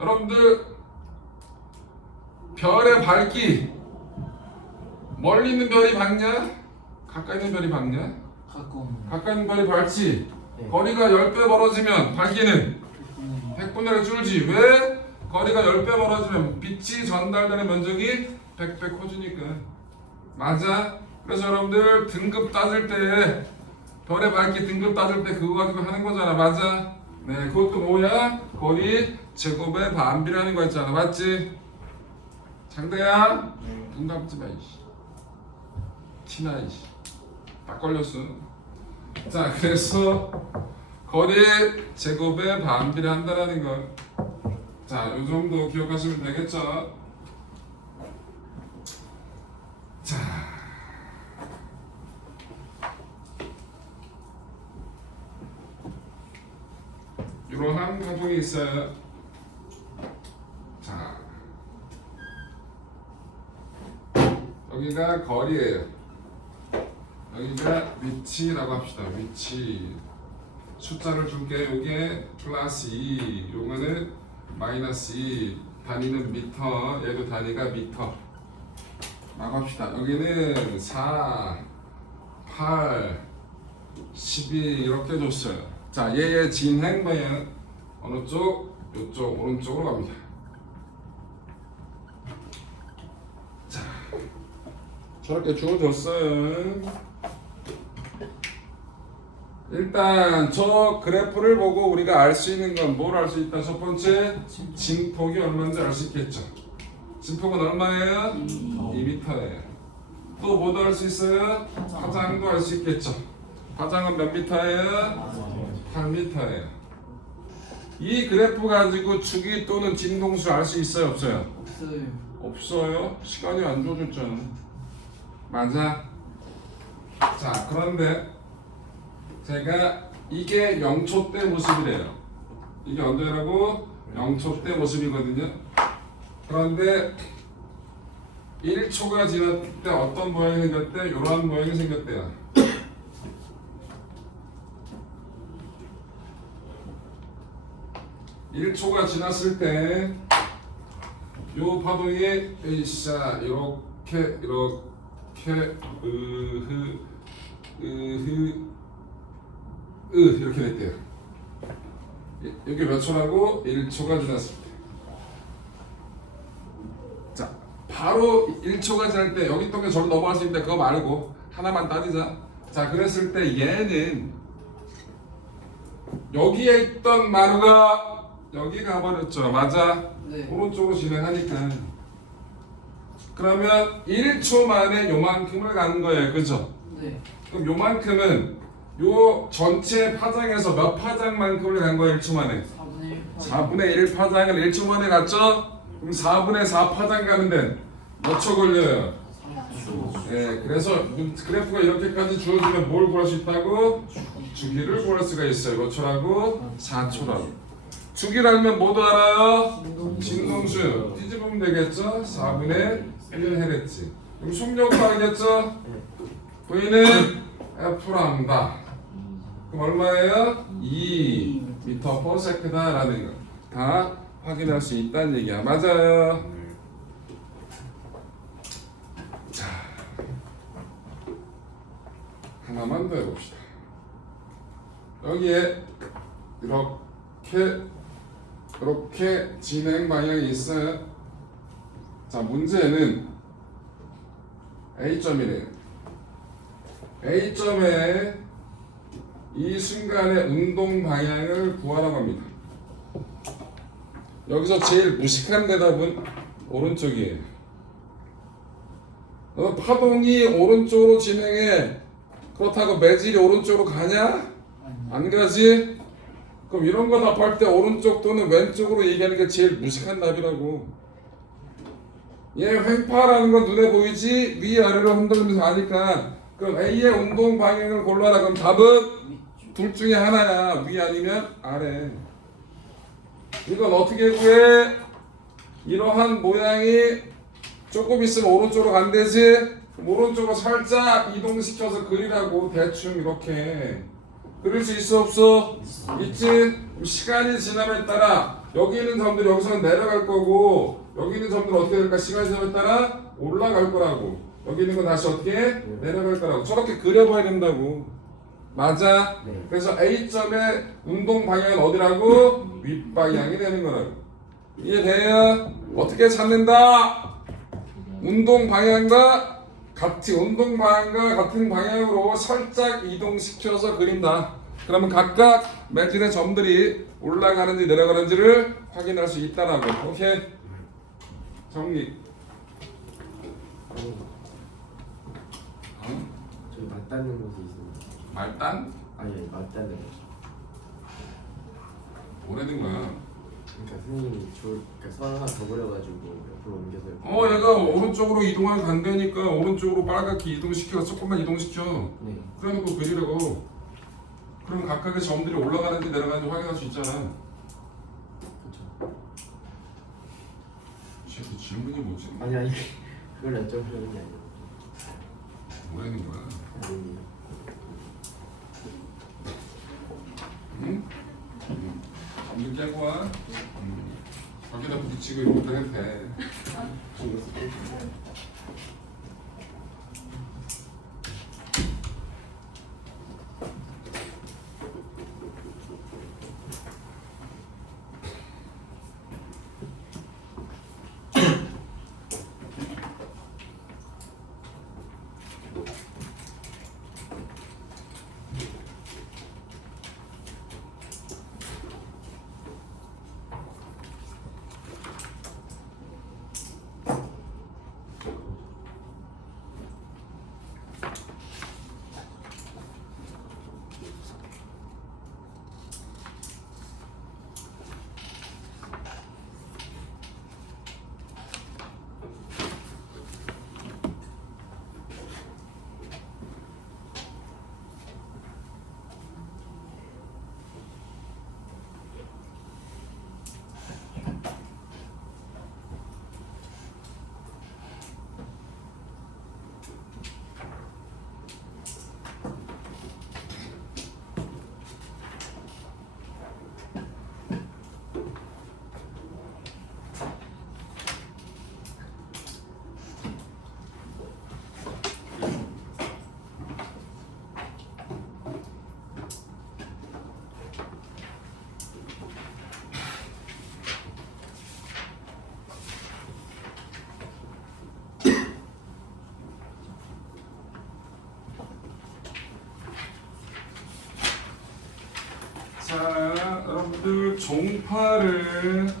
여러분들 별의 밝기 멀리 있는 별이 밝냐? 가까이 있는 별이 밝냐? 가까이 있는 별이 밝지. 네. 거리가 10배 멀어지면 밝기는 100분의 1 줄지. 왜? 거리가 10배 멀어지면 빛이 전달되는 면적이 100배 커지니까. 맞아. 그래서 여러분들 등급 따질 때 별의 밝기 등급 따질 때 그거 가지고 하는 거잖아. 맞아. 네, 그것도 뭐야? 거리 제곱의 반비라는 거 있잖아. 맞지? 장대야? 눈 감지 마 이씨. 티나 이씨. 딱 걸렸어. 자, 그래서 거리 제곱의 반비를 한다라는 거. 자, 요 정도 기억하시면 되겠죠? 자, 이러한 파동이 있어요. 자, 여기가 거리예요. 여기가 위치라고 합시다. 위치. 숫자를 줄게. 요게 플러스 2, 요거는 마이너스 2. 단위는 미터. 얘도 단위가 미터. 라고 합시다. 여기는 4, 8, 12 이렇게 줬어요. 자, 얘의 진행 방향 어느 쪽? 요쪽 오른쪽으로 갑니다. 자, 저렇게 주어졌어요. 일단 저 그래프를 보고 우리가 알 수 있는 건 뭘 알 수 있다? 첫 번째, 진폭이 얼마인지 알 수 있겠죠. 진폭은 얼마예요? 2m예요. 또 뭐도 알 수 있어요? 파장도 알 수 있겠죠. 파장은 몇 미터예요? 8m예요. 이 그래프 가지고 주기 또는 진동수 알 수 있어요? 없어요? 없어요. 시간이 안 줘줬잖아. 맞아. 자, 그런데 제가 이게 0초 때 모습이래요. 이게 언제라고? 0초 때 모습이거든요. 그런데 1초가 지났을 때 어떤 모양이 생겼대? 이러한 모양이 생겼대요. 1초가 지났을 때 요 파동이 으쌰 이렇게 이렇게 됐대요. 이게 몇 초라고? 1초가 지났을 때. 자, 바로 1초가 지날 때 여기 있던 게 저로 넘어갈 수 있는데 그거 말고 하나만 따지자. 자, 그랬을 때 얘는 여기에 있던 마루가 여기 가버렸죠. 맞아? 네. 오른쪽으로 진행하니까. 그러면 1초 만에 요만큼을 가는 거예요. 그죠? 네. 그럼 요만큼은 요 전체 파장에서 몇 파장만큼을 간 거예요? 1초 만에? 4분의 1. 4분의 1 파장을 1초 만에 갔죠? 그럼 4분의 4 파장 가는 데는 몇 초 걸려요? 4초. 네, 그래서 그래프가 이렇게까지 주어지면 뭘 구할 수 있다고? 주기를 구할 수가 있어요. 몇 초라고? 4초라고. 주기를 알면 뭐도 알아요? 진동수. 뒤집으면 되겠죠? 4분의 1 해랬지. 그럼 속력도 알겠죠? V는 F란다. 그럼 얼마예요? 2m/s다 라는 거. 다 확인할 수 있다는 얘기야. 맞아요. 자, 하나만 더 해봅시다. 여기에 이렇게 진행 방향이 있어요. 자, 문제는 A점이네요. A점에 이 순간의 운동 방향을 구하라고 합니다. 여기서 제일 무식한 대답은 오른쪽이에요. 파동이 오른쪽으로 진행해. 그렇다고 매질이 오른쪽으로 가냐? 안 가지? 그럼 이런 거 답할 때 오른쪽 또는 왼쪽으로 얘기하는 게 제일 무식한 답이라고. 얘 횡파라는 건 눈에 보이지? 위아래로 흔들리면서 하니까. 그럼 A의 운동 방향을 골라라. 그럼 답은 둘 중에 하나야. 위 아니면 아래. 이건 어떻게 구해? 이러한 모양이 조금 있으면 오른쪽으로 간대지? 그럼 오른쪽으로 살짝 이동시켜서 그리라고. 대충 이렇게 그릴 수 있어 없어? 있지? 그럼 시간이 지남에 따라 여기 있는 점들이 여기서는 내려갈 거고 여기 있는 점들은 어떻게 될까? 시간이 지남에 따라 올라갈 거라고. 여기 있는 건 다시 어떻게? 내려갈 거라고. 저렇게 그려봐야 된다고. 맞아? 네. 그래서 A점의 운동 방향은 어디라고? 윗방향이 되는 거라고. 이해돼요? 어떻게 찾는다? 운동 방향과 같은 방향으로 살짝 이동시켜서 그린다. 그러면 각각 매질의 점들이 올라가는지 내려가는지를 확인할 수 있다라고. 오케이? 정리. 저기 맞닿는 곳이 있습니다. 말단? 아니 맞닿는 곳. 뭐라는 거야? 그러니까 선생님이 그러니까 선 하나 더 그려가지고 옆으로 옮겨서 이렇게. 얘가 오른쪽으로 이동하면 간다니까 오른쪽으로 빨갛게 이동시켜. 조금만 이동시켜. 네. 그래놓고 그리라고. 그럼 각각의 점들이 올라가는지 내려가는지 확인할 수 있잖아. 그렇죠. 쟤그 질문이 뭐지? 아니 그걸 여쭤보려는 게 아니에요. 뭐라는 거야? 아니 응? 점들 깨고 와. 거기다 부딪히고 이런 것도 해도 돼. 자, 여러분들 종파를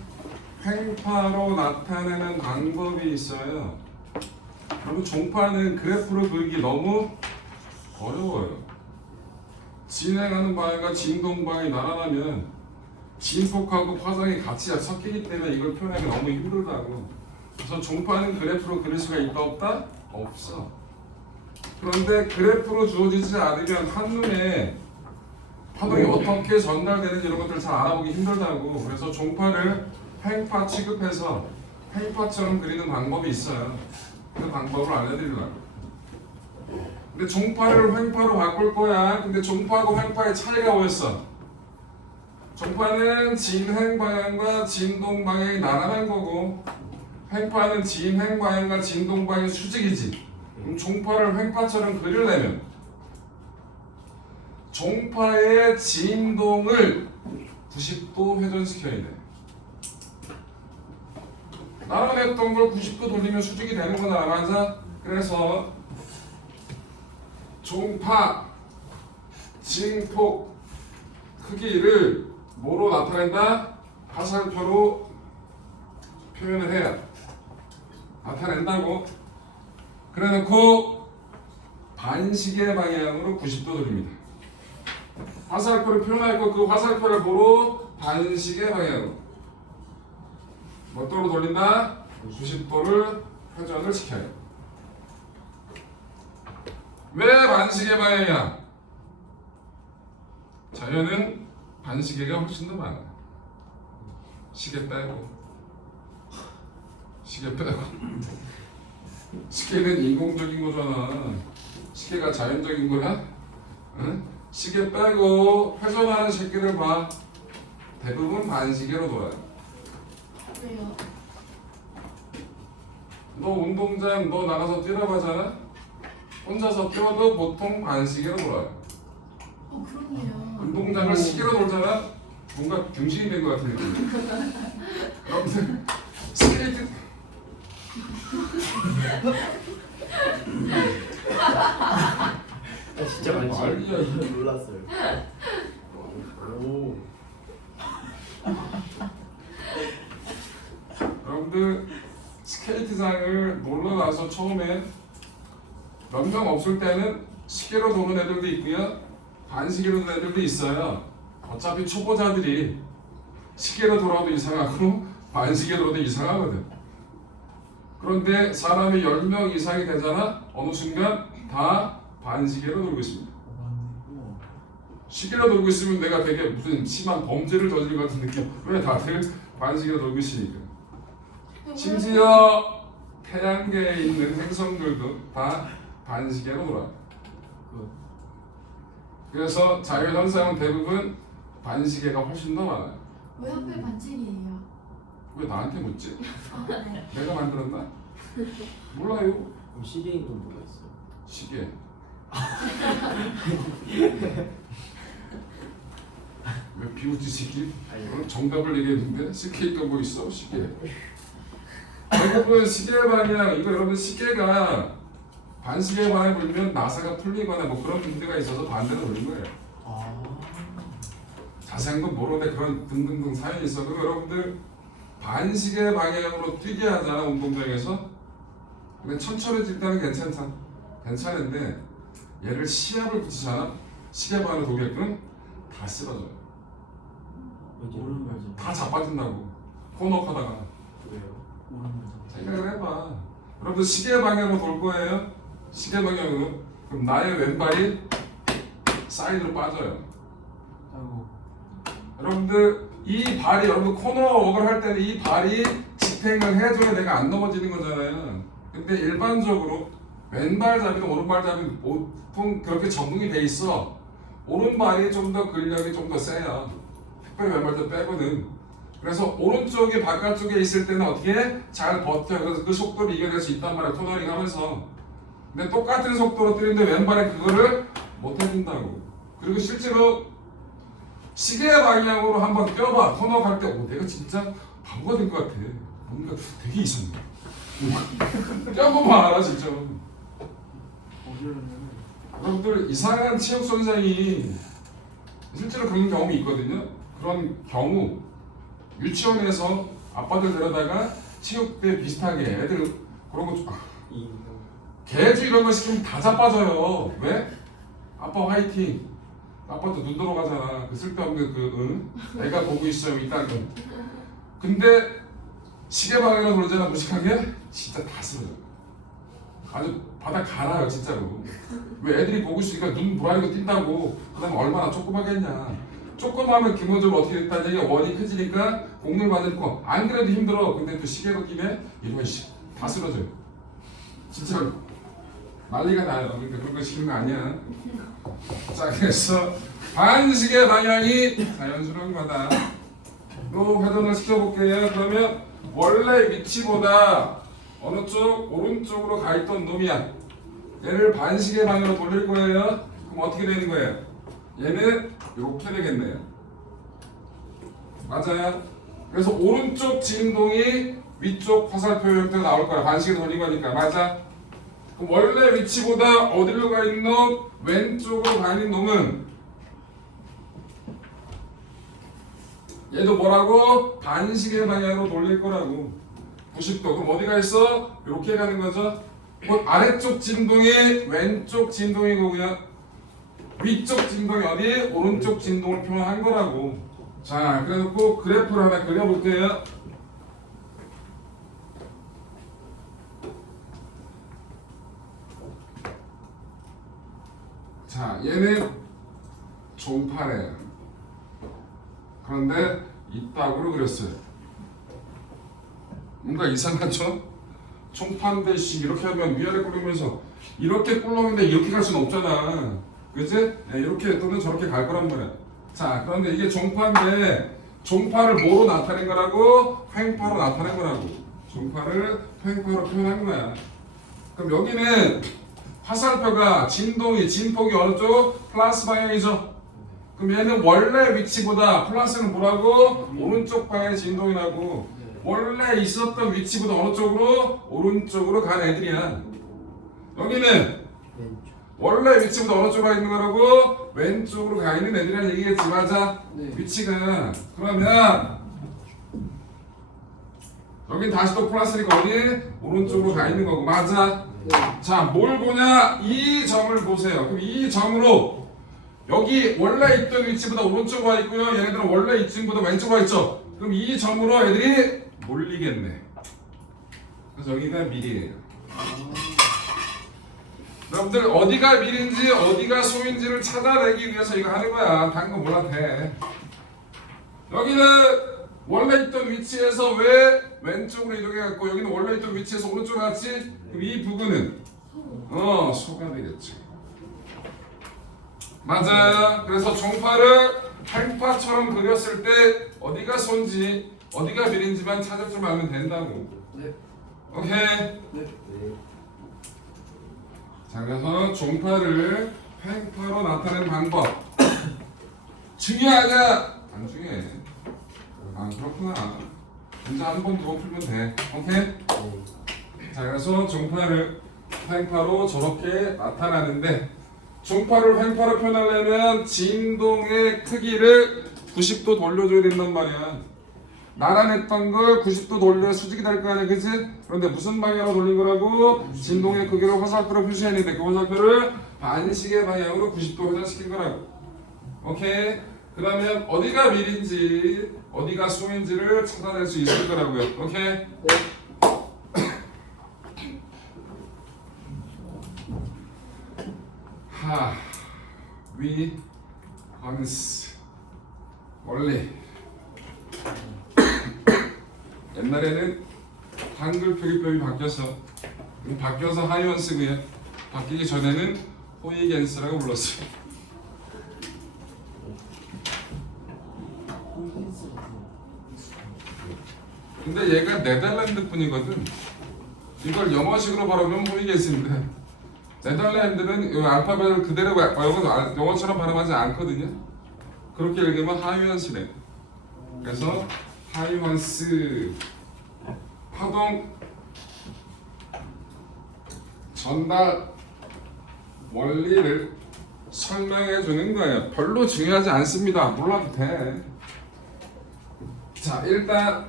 횡파로 나타내는 방법이 있어요. 그리고 종파는 그래프로 그리기 너무 어려워요. 진행하는 방향과 진동 방향이 나란하면 진폭하고 파장이 같이 섞이기 때문에 이걸 표현하기 너무 힘들다고. 그래서 종파는 그래프로 그릴 수가 있다 없다? 없어. 그런데 그래프로 주어지지 않으면 한눈에 파동이 어떻게 전달되는지 이런 것들을 잘 알아보기 힘들다고. 그래서 종파를 횡파 취급해서 횡파처럼 그리는 방법이 있어요. 그 방법을 알려드리려고. 근데 종파를 횡파로 바꿀 거야. 근데 종파하고 횡파의 차이가 뭐였어? 종파는 진행 방향과 진동 방향이 나란한 거고 횡파는 진행 방향과 진동 방향이 수직이지. 그럼 종파를 횡파처럼 그리려면 종파의 진동을 90도 회전시켜야 돼. 나란했던 걸 90도 돌리면 수직이 되는 거다. 맞아? 그래서 종파 진폭 크기를 뭐로 나타낸다? 화살표로 표현을 해야 나타낸다고. 그래놓고 반시계 방향으로 90도 돌립니다. 화살표를 표현할 거 그 화살표를 보러 반시계 방향으로 몇 도로 돌린다? 90도를 회전을 시켜요. 왜 반시계 방향이야? 자연은 반시계가 훨씬 더 많아. 시계 빼고 시계는 인공적인 거잖아. 시계가 자연적인 거야? 응? 시계 빼고 회전하는 새끼를 봐. 대부분 반시계로 돌아요. 왜요? 너 운동장 너 나가서 뛰라고 하잖아? 혼자서 뛰어도 보통 반시계로 돌아요. 그렇네요. 운동장을 시계로 돌잖아? 뭔가 중심이 된 것 같은 느낌. 여러분들 스케이트 진짜 많지. 말이야, 이게. 놀랐어요. 오. 여러분들 스케이트장을 놀러 가서 처음에 몇 명 없을 때는 시계로 도는 애들도 있고요, 반시계로 도는 애들도 있어요. 어차피 초보자들이 시계로 돌아도 이상하고 반시계로 돌아도 이상하거든. 그런데 사람이 10명 이상이 되잖아. 어느 순간 다 반시계로 돌고 있습니다. 시계로 돌고 있으면 내가 되게 무슨 심한 범죄를 저지른 것 같은 느낌. 왜 다들 반시계로 돌고 있으니까. 심지어 태양계에 있는 행성들도 다 반시계로 돌아요. 그래서 자연현상은 대부분 반시계가 훨씬 더 많아요. 왜 하필 반칙이에요? 왜 나한테 묻지? 아, 네. 내가 만들었나? 몰라요. 그럼 시계인 건 뭐가 있어요? 시계. 왜 비웃지 새끼? 오늘 정답을 얘기했는데 시계가 뭐 있어? 시계. 대부분 시계 방향 이거 여러분 시계가 반시계 방향 돌리면 나사가 풀리거나 뭐 그런 문제가 있어서 반대로 돌린 거예요. 아. 자세한 건 모르는데 그런 등등등 사연이 있어도 여러분들 반시계 방향으로 뛰게 하잖아 운동장에서. 근데 천천히 뛸 때는 괜찮은데 얘를 시합을 붙이잖아. 시계 방향으로 돌게끔 다 쓰러져요. 오른발좀 다 자빠진다고. 코너하다가. 왜요? 생각을 해봐. 여러분들 시계 방향으로 돌 거예요. 시계 방향으로. 그럼 나의 왼발이 사이드로 빠져요. 여러분들 이 발이 여러분 코너웍을 할 때는 이 발이 지탱을 해줘야 내가 안 넘어지는 거잖아요. 근데 일반적으로 왼발잡이든 오른발잡이든 보통 그렇게 적응이 돼 있어. 오른발이 좀 더 근력이 좀 더 세요. 특별히 왼발도 빼거든. 그래서 오른쪽이 바깥쪽에 있을 때는 어떻게 잘 버텨. 그래서 그 속도를 이겨낼 수 있단 말이야. 코너링 하면서. 근데 똑같은 속도로 뛰는데 왼발이 그거를 못 해준다고. 그리고 실제로 시계 방향으로 한번 뛰어봐. 코너 갈 때, 내가 진짜 바보가 된 것 같아. 뭔가 되게 이상해. 뛰어보면 알아, 진짜. 여러분들 이상한 체육 선생이 실제로 그런 경험이 있거든요. 그런 경우 유치원에서 아빠들 데려다가 체육대 비슷하게 애들 그런 거 개주 이런 거 시키면 다 자빠져요. 왜? 아빠 화이팅. 아빠도 눈 돌아가잖아. 그 쓸데없는 애가 보고 있어요. 이딴 거. 근데 시계 방향으로 돌잖아. 무식하게 진짜 다 쓰러져. 아주 바닥 갈아요 진짜로. 왜 애들이 보고 있으니까 눈 부라리고 뛴다고. 그다음에 얼마나 조그맣겠냐. 조그마하면 기본적으로 어떻게 됐다는 얘기가 원이 커지니까 공을 받을 거. 안 그래도 힘들어. 근데 또 시계로 끼면 이러면 다 쓰러져요. 진짜로. 난리가 나요. 그러니까 그런 거 시키는 거 아니야. 자, 그래서 반시계 방향이 자연스러운 거다. 또 회전을 시켜볼게요. 그러면 원래 위치보다 어느 쪽 오른쪽으로 가 있던 놈이야. 얘를 반시계 방향으로 돌릴 거예요. 그럼 어떻게 되는 거예요? 얘는 이렇게 되겠네요. 맞아요? 그래서 오른쪽 진동이 위쪽 화살표 형태로 나올 거야. 반시계 돌린 거니까. 맞아? 그럼 원래 위치보다 어디로 가 있는 놈? 왼쪽으로 가 있는 놈은 얘도 뭐라고? 반시계 방향으로 돌릴 거라고. 90도. 그럼 어디가 있어? 이렇게 가는 거죠. 곧 아래쪽 진동이 왼쪽 진동이고요. 위쪽 진동이 어디? 오른쪽 진동을 표현한 거라고. 자, 그래서 꼭 그래프를 하나 그려볼게요. 자, 얘는 종파래요. 그런데 이따구로 그렸어요. 뭔가 이상하죠? 총파인데 이렇게 하면 위아래 꿀리면서 이렇게 꿀렁인데 이렇게 갈 수는 없잖아. 그치? 네, 이렇게 또는 저렇게 갈 거란 말이야. 자, 그런데 이게 종파인데 종파를 뭐로 나타낸 거라고? 횡파로 나타낸 거라고. 종파를 횡파로 표현한 거야. 그럼 여기는 화살표가 진폭이 어느 쪽? 플러스 방향이죠. 그럼 얘는 원래 위치보다 플러스는 뭐라고? 오른쪽 방향의 진동이 나고 원래 있었던 위치보다 어느 쪽으로? 오른쪽으로 간 애들이야. 여기는 왼쪽. 원래 위치보다 어느 쪽으로 가 있는 거라고? 왼쪽으로 가 있는 애들이란 얘기겠지. 맞아? 네. 위치가. 그러면 여긴 다시 또 플러스니까 어디? 오른쪽으로 가 있는 거고. 맞아? 네. 자, 뭘 보냐? 이 점을 보세요. 그럼 이 점으로 여기 원래 있던 위치보다 오른쪽으로 와 있고요. 얘네들은 원래 위치보다 왼쪽으로 와 있죠. 그럼 이 점으로 애들이 몰리겠네. 그래서 여기가 밀이에요. 여러분들 어디가 밀인지 어디가 소인지를 찾아내기 위해서 이거 하는 거야. 다른 거 몰라도 돼. 여기는 원래 있던 위치에서 왜 왼쪽으로 이동해갖고 여기는 원래 있던 위치에서 오른쪽으로 갔지? 그럼 이 부분은 소가 되겠지. 맞아. 그래서 종파를 횡파처럼 그렸을 때 어디가 소인지 어디가 밀인지만 찾을 줄 알면 된다고. 네. 오케이. 네. 네. 자, 그래서 종파를 횡파로 나타내는 방법 중요하냐? 안 중요해. 아, 그렇구나. 이제 한 번 더 풀면 돼. 오케이? 네. 자, 그래서 종파를 횡파로 저렇게 나타나는데 종파를 횡파로 표현하려면 진동의 크기를 90도 돌려줘야 된단 말이야. 나란했던 걸 90도 돌려 수직이 될 거 아니야, 그치? 그런데 무슨 방향으로 돌린 거라고? 진동의 크기를 화살표로 표시했는데 그 화살표를 반시계 방향으로 90도 회전시킨 거라고. 오케이? 그러면 어디가 밀인지 어디가 소인지를 찾아낼 수 있을 거라고요. 오케이? 네. 위, 건스, 원리. 옛날에는 한글 표기법이 바뀌어서 하이언스고요. 바뀌기 전에는 호이겐스라고 불렀어요. 근데 얘가 네덜란드 분이거든. 이걸 영어식으로 발음하면 호이겐스인데 네덜란드는 이 알파벳을 그대로 영어처럼 발음하지 않거든요. 그렇게 읽으면 하이언스래. 그래서 하이언스 파동 전달 원리를 설명해 주는 거예요. 별로 중요하지 않습니다. 몰라도 돼. 자, 일단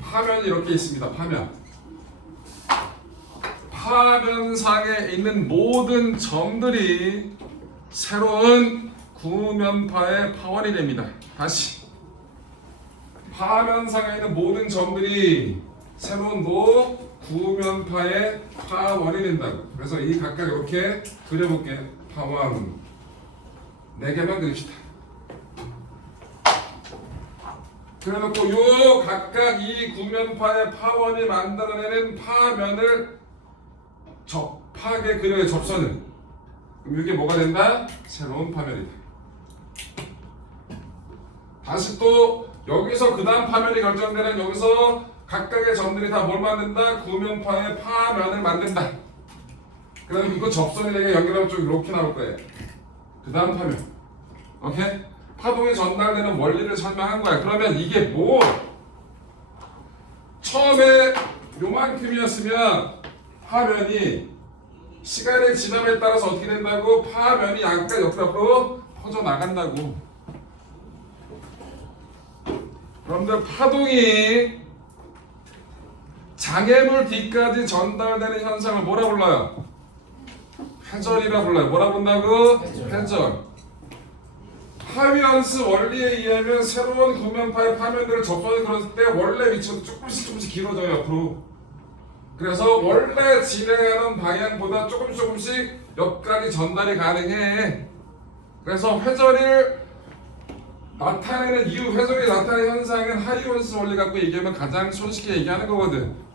파면이 이렇게 있습니다. 파면상에 있는 모든 점들이 새로운 구면파의 파원이 됩니다. 다시 파면상에 있는 모든 점들이 새로운 구면파의 파원이 된다고. 그래서 이 각각 이렇게 그려볼게요. 파원 4개만 그립시다. 그래놓고 요 각각 이 구면파의 파원이 만들어내는 파면을 접하게 그려요. 접선을. 그럼 이게 뭐가 된다? 새로운 파면이다. 다시 또 여기서 그 다음 파면이 결정되는 여기서 각각의 점들이 다 뭘 만든다? 구면파의 파면을 만든다. 그럼 이거 접선이 되게 연결하면 좀 이렇게 나올 거예요. 그 다음 파면. 오케이? 파동이 전달되는 원리를 설명한 거야. 그러면 이게 뭐? 처음에 요만큼이었으면 파면이 시간의 지남에 따라서 어떻게 된다고? 파면이 약간 옆으로 퍼져나간다고. 그런데 파동이 장애물 뒤까지 전달되는 현상을 뭐라 불러요? 회전이라 불러요. 뭐라 본다고? 회전. 하위헌스 원리에 의하면 새로운 구면파의 파면들을 접선을 걸었을 때 원래 위치보다 조금씩 길어져요, 옆으로. 그래서 원래 진행하는 방향보다 조금씩 옆까지 전달이 가능해. 그래서 회전을 나타내는 이유, 회전이 나타내는 현상은 하이원스 원리 갖고 얘기하면 가장 손쉽게 얘기하는 거거든.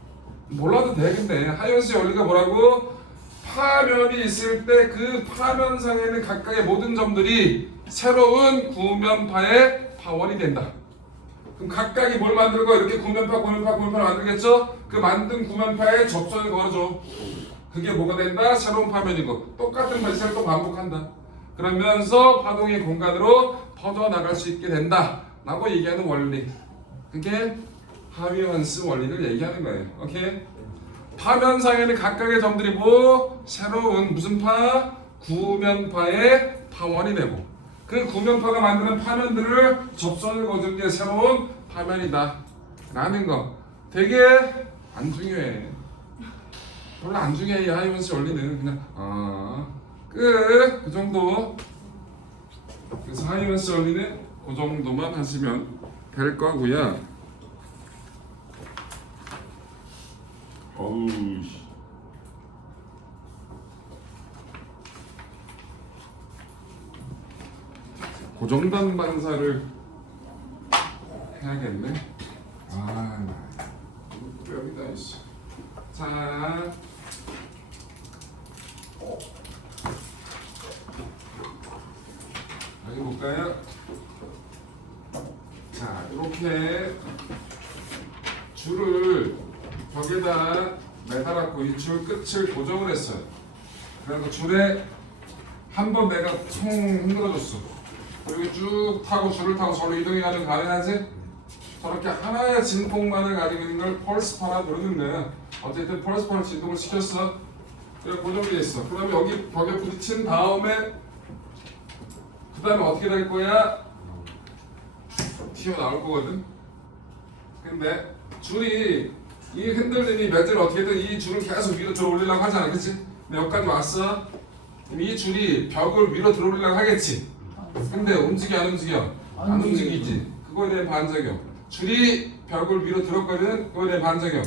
몰라도 돼. 근데 하이원스 원리가 뭐라고? 파면이 있을 때 그 파면상에는 각각의 모든 점들이 새로운 구면파의 파원이 된다. 그럼 각각이 뭘 만들고 이렇게 구면파를 만들겠죠? 그 만든 구면파에 접선을 걸어줘. 그게 뭐가 된다? 새로운 파면이고 똑같은 발생을 또 반복한다. 그러면서 파동의 공간으로 퍼져나갈 수 있게 된다 라고 얘기하는 원리. 그게 하위헌스 원리를 얘기하는 거예요. 오케이? 파면상에는 각각의 점들이 뭐? 새로운 무슨 파? 구면파의 파원이 되고 그 구면파가 만드는 파면들을 접선을 거둔 게 새로운 파면이다 라는 거. 되게 안 중요해. 별로 안 중요해. 이 하이원스 원리는 그냥 그 정도. 그래서 하이원스 원리는 그 정도만 하시면 될 거고요. 어우 고정단 반사를 해야겠네. 여기다 있어. 자, 여기 볼까요? 자, 이렇게 줄을 벽에다 매달았고 이 줄 끝을 고정을 했어요. 그래서 줄에 한 번 내가 통 흔들어줬어. 그리고 쭉 타고 줄을 타고 저로 이동해가지고 가능하지? 저렇게 하나의 진폭만을 가지고 있는 걸 펄스파라 부르는 거야. 어쨌든 펄스파를 진동을 시켰어. 그리고 고정이 돼 있어. 그 다음에 여기 벽에 부딪힌 다음에 그 다음에 어떻게 될 거야? 튀어나올 거거든. 근데 줄이 이 흔들림이 매질 어떻게든 이 줄을 계속 위로 들어 올리려고 하잖아, 그치? 근데 여기까지 왔어. 그럼 이 줄이 벽을 위로 들어 올리려고 하겠지. 근데 움직여 안 움직여? 안 움직이지. 그거에 대한 반작용. 줄이 벽을 위로 들었거든. 그거에 대한 반작용.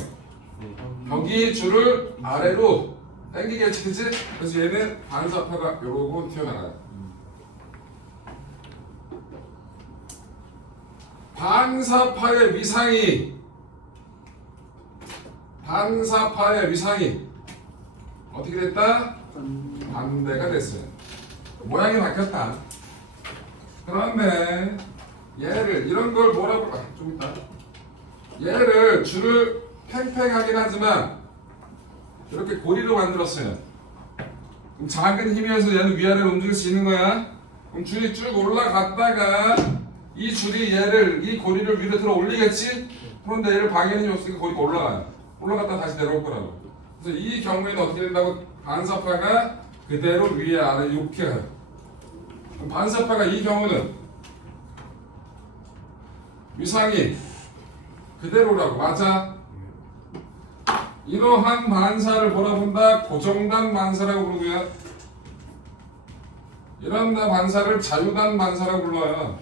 벽이 줄을 아래로 당기겠지, 그치? 그래서 얘는 반사파가 요러고 튀어나가요. 반사파의 위상이 어떻게 됐다? 반대가 됐어요. 모양이 바뀌었다. 그런데 얘를 이런 걸 뭐라고 좀 이따 얘를 줄을 팽팽하긴 하지만 이렇게 고리로 만들었어요. 그럼 작은 힘이어서 얘는 위아래로 움직일 수 있는 거야. 그럼 줄이 쭉 올라갔다가 이 줄이 얘를 이 고리를 위로 들어 올리겠지? 그런데 얘를 방해는 힘이 없으니까 고리가 올라가요. 올라갔다 다시 내려올 거라고. 그래서 이 경우에는 어떻게 된다고? 반사파가 그대로 위에 아래 이렇게 가요. 그럼 반사파가 이 경우는 위상이 그대로라고. 맞아? 이러한 반사를 뭐라 본다? 고정단 반사라고 부르고요. 이런 반사를 자유단 반사라고 불러요.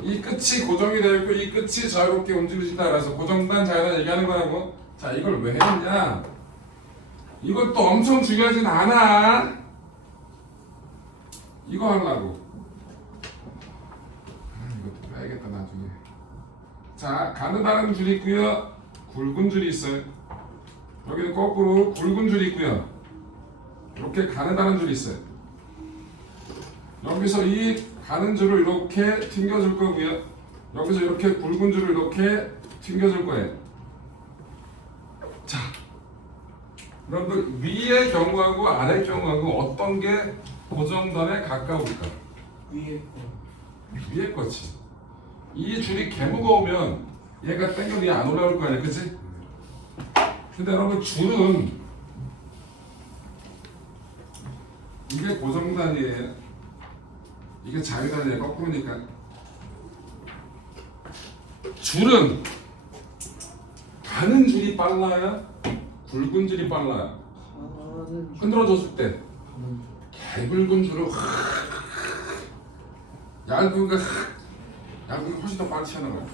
이 끝이 고정이 되어 있고 이 끝이 자유롭게 움직일 수 있다. 그래서 고정단 자유단 얘기하는 거라고. 자, 이걸 왜 했냐? 이것도 엄청 중요하진 않아. 이거 하려고. 이것도 빼야겠다 나중에. 자, 가느다란 줄이 있고요. 굵은 줄이 있어요. 여기는 거꾸로 굵은 줄이 있고요. 이렇게 가느다란 줄이 있어요. 여기서 이 가는 줄을 이렇게 튕겨줄 거고요. 여기서 이렇게 굵은 줄을 이렇게 튕겨줄 거예요. 자, 여러분들 위의 경우하고 아래 경우하고 어떤 게 고정단에 가까울까? 위에 거지. 이 줄이 개 무거우면 얘가 땡겨 위에 안 올라올 거 아니야, 그치? 근데 여러분 줄은 이게 고정단이에요. 이게 자유단이에요. 거꾸로니까. 줄은 가는 줄이 빨라요? 굵은 줄이 빨라요? 가는 흔들어줬을 때 개굵은 줄을 얇은 거 훨씬 더 빨리 튀어나가요.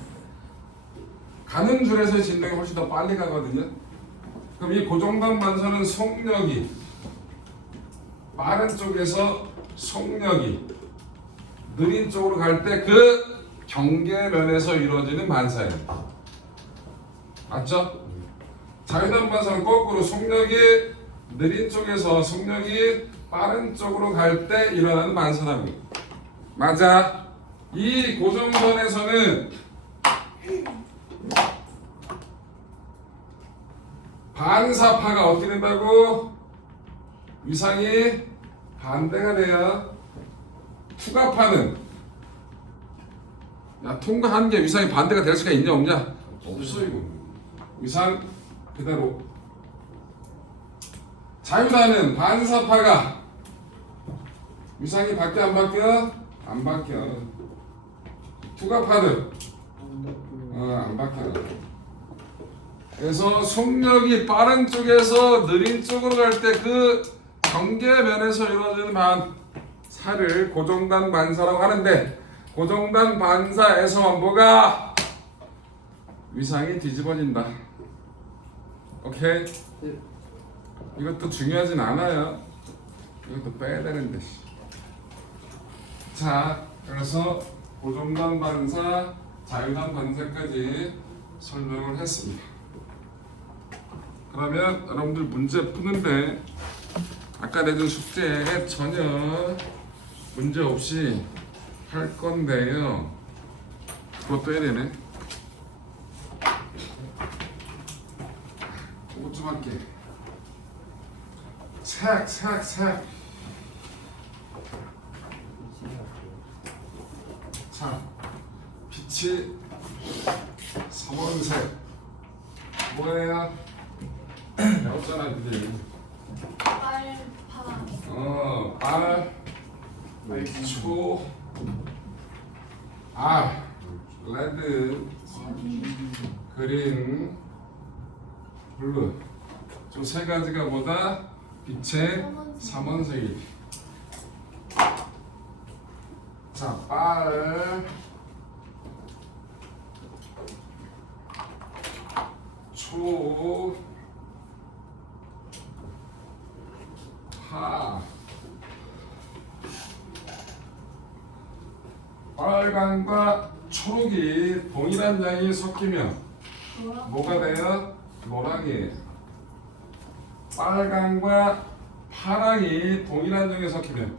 가는 줄에서의 진동이 훨씬 더 빨리 가거든요. 그럼 이 고정단 반사는 속력이 빠른 쪽에서 속력이 느린 쪽으로 갈 때 그 경계면에서 이루어지는 반사예요. 맞죠? 자유단 반사는 거꾸로 속력이 느린 쪽에서 속력이 빠른 쪽으로 갈 때 일어나는 반사랍니다. 맞아. 이 고정선에서는 반사파가 어떻게 된다고? 위상이 반대가 돼요. 투과파는 야 통과한 게 위상이 반대가 될 수가 있냐 없냐? 없어 이거. 위상 그대로. 자유단은 반사파가 위상이 바뀌어 안 바뀌어? 안 바뀌어. 투과파는 안 바뀌어. 그래서 속력이 빠른 쪽에서 느린 쪽으로 갈 때 그 경계면에서 이루어지는 반사를 고정단 반사라고 하는데 고정단 반사에서만 뭐가 위상이 뒤집어진다. 오케이? 이것도 중요하진 않아요. 이것도 빼야 되는데. 자, 그래서 고정단 반사, 자유단 반사까지 설명을 했습니다. 그러면 여러분들 문제 푸는데 아까 내준 숙제에 전혀 문제 없이 할 건데요. 그것도 해야 되네. 그것 좀 할게. 색. 자, 빛이 서원색 뭐예요? 나왔잖아 그들. 빨파. 초, 레드, 그린, 블루. 저 세 가지가 뭐다? 빛의 삼원색이. 자, 빨, 초, 파. 빨강과 초록이 동일한 양이 섞이면 뭐가 돼요? 노랑이에요. 빨강과 파랑이 동일한 양이 섞이면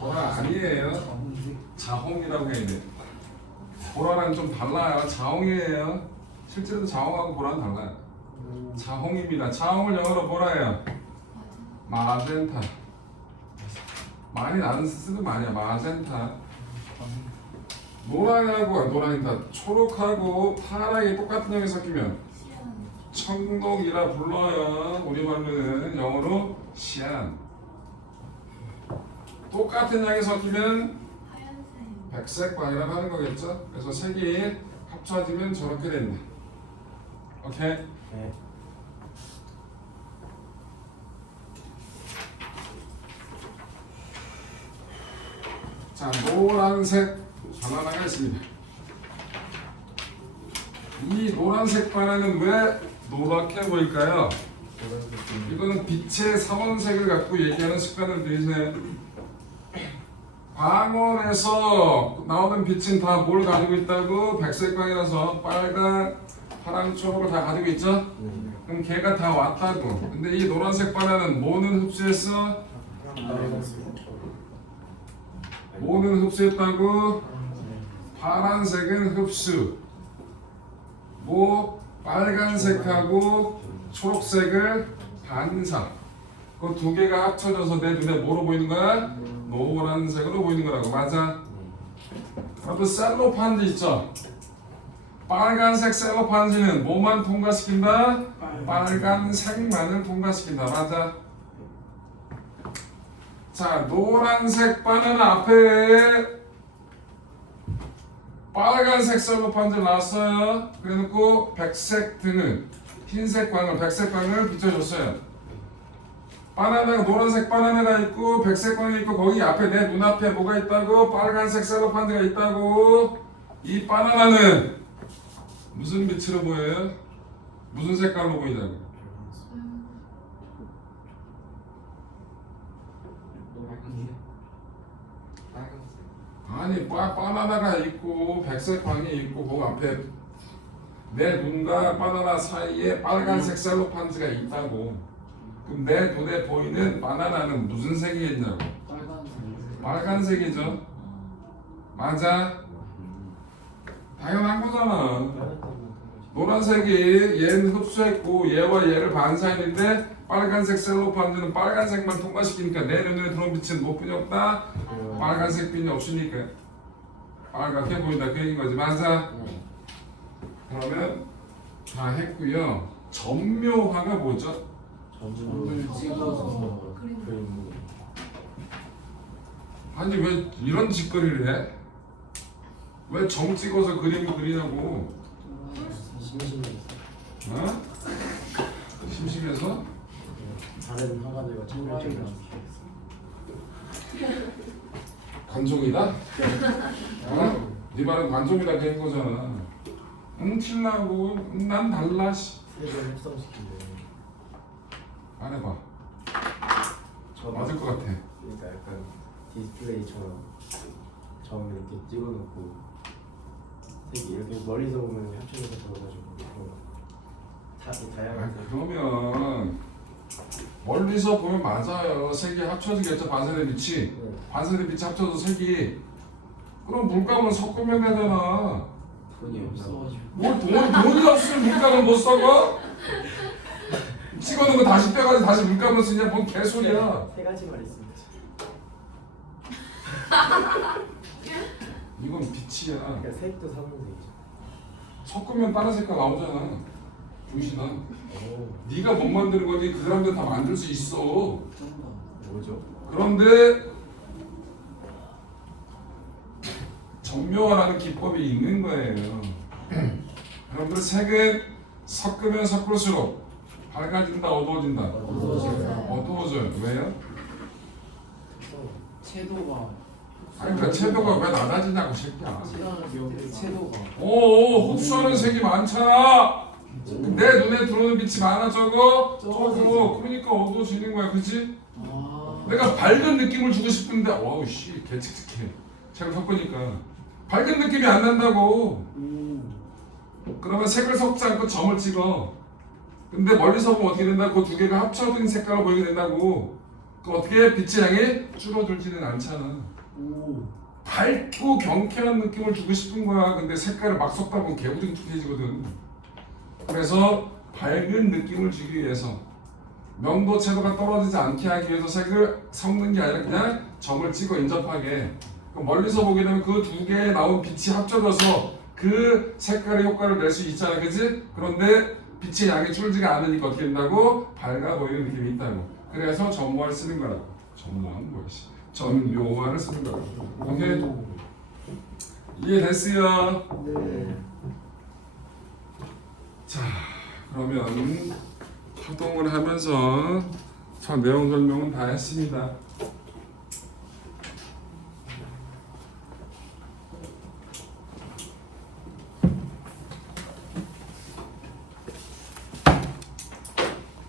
보라 아니에요. 자홍이라고 해야 돼요. 보라랑 좀 달라요. 자홍이에요. 실제로 자홍하고 보라는 달라요. 자홍입니다. 자홍을 영어로 뭐라 해요? 마젠타. 많이 안 쓰는 말이야. 마젠타. 노랑이다. 초록하고 파랑이 똑같은 양이 섞이면 청록이라 불러요. 우리말로는 영어로 시안. 똑같은 양이 섞이면 하얀색. 백색광이라고 하는 거겠죠. 그래서 색이 합쳐지면 저렇게 된다. 오케이? 네. 자, 노란색 바나나가 있습니다. 이 노란색 바나나는 왜 노랗게 보일까요? 이거는 빛의 삼원색을 갖고 얘기하는 습관을 들이세요. 광원에서 나오는 빛은 다 뭘 가지고 있다고? 백색광이라서 빨간, 파랑, 초록을 다 가지고 있죠? 그럼 걔가 다 왔다고. 근데 이 노란색 바나나는 뭐는 흡수했어? 뭐는 흡수했다고? 파란색은 흡수. 뭐 빨간색하고 초록색을 반사. 그 두 개가 합쳐져서 내 눈에 뭐로 보이는 거야? 노란색으로 보이는 거라고. 맞아? 그리고 셀로판지 있죠? 빨간색 셀로판지는 뭐만 통과시킨다? 빨간색만을 통과시킨다. 맞아? 자, 노란색 바나나 앞에 빨간색 셀로판지 나왔어요. 그래놓고 백색 등을 흰색 광을 백색 광을 비춰줬어요. 바나나가 노란색 바나나가 있고 백색 광이 있고 거기 앞에 내 눈앞에 뭐가 있다고? 빨간색 셀로판지가 있다고. 이 바나나는 무슨 빛으로 보여요? 무슨 색깔로 보이냐고? 아니 바나나가 있고 백색 광이 있고 그 앞에 내 눈과 바나나 사이에 빨간색 셀로판지가 있다고. 그럼 내 눈에 보이는 바나나는 무슨 색이겠냐고? 빨간색이죠. 맞아? 당연한 거잖아. 노란색이 얘는 흡수했고 얘와 얘를 반사했는데 빨간색 셀로판지는 빨간색만 통과시키니까 내 눈에 들어온 빛은 뭐 뿐이 없다? 빨간색 빛이 없으니까 빨갛게 보인다 그 얘기인 거지. 맞아? 그러면 다 했고요. 점묘화가 뭐죠? 점을 찍어서 그림. 아니 왜 이런 짓거리를 해? 왜 점 찍어서 그림을 그리냐고? 심심해서 어? 심심해서? 다른 화가들과 참여를 관종이다? 어? 네 말은 관종이다 그런 거잖아. 응 틀나고 난 달라 씨. 색을 합성시키는. 말해봐. 저 맞을 것 같아. 그러니까 약간 디스플레이처럼 점 이렇게 찍어놓고 색이 이렇게 멀리서 보면 합쳐져서 보여가지고 다양한 색. 그러면 멀리서 보면 맞아요. 색이 합쳐지겠죠. 반사된 빛이. 네. 반사된 빛이 합쳐서 색이. 그럼 물감을 섞으면 되잖아. 돈이 없어가지고. 뭘 돈이 없으면 물감을 못 섞어? 찍어놓은 거 다시 빼가지고 다시 물감을 쓰냐? 뭔 개소리야. 세 가지만 있습니다. 이건 빛이야. 그러니까 색도 삼색이죠. 섞으면 다른 색깔 나오잖아. 분신아. 오. 네가 못 만드는 거지 그 사람들 다 만들 수 있어. 뭐죠? 그런데 점묘화라는 기법이 있는 거예요. 여러분들 색은 섞으면 섞을수록 밝아진다 어두워진다? 어두워져요. 왜요? 채도가 아니 그러니까 채도가 왜 낮아지냐고 새끼야. 채도가 오 흡수하는 색이 많잖아. 내 눈에 들어오는 빛이 많아 적어? 적어. 그러니까 어두워지는 거야 그치? 내가 밝은 느낌을 주고 싶은데 와우 씨 개칙칙해. 색을 섞으니까 밝은 느낌이 안 난다고. 그러면 색을 섞지 않고 점을 찍어. 근데 멀리서 보면 어떻게 된다? 그 두 개가 합쳐진 색깔로 보이게 된다고. 그럼 어떻게 빛의 양이 줄어들지는 않잖아. 밝고 경쾌한 느낌을 주고 싶은 거야. 근데 색깔을 막 섞다 보면 개구등쭉해지거든. 그래서 밝은 느낌을 주기 위해서 명도 채도가 떨어지지 않게 하기 위해서 색을 섞는 게 아니라 그냥 점을 찍어 인접하게. 그럼 멀리서 보게 되면 그 두 개에 나온 빛이 합쳐져서 그 색깔의 효과를 낼 수 있잖아, 그치? 그런데 빛의 양이 줄지가 않으니까 어떻게 된다고? 밝아 보이는 느낌이 있다고. 그래서 점모화를 쓰는 거라고. 점모화는 뭐지? 점묘화를 쓰는 거라고. 오케이? 이해됐어요? 네. 자, 그러면 활동을 하면서 저 내용 설명은 다 했습니다.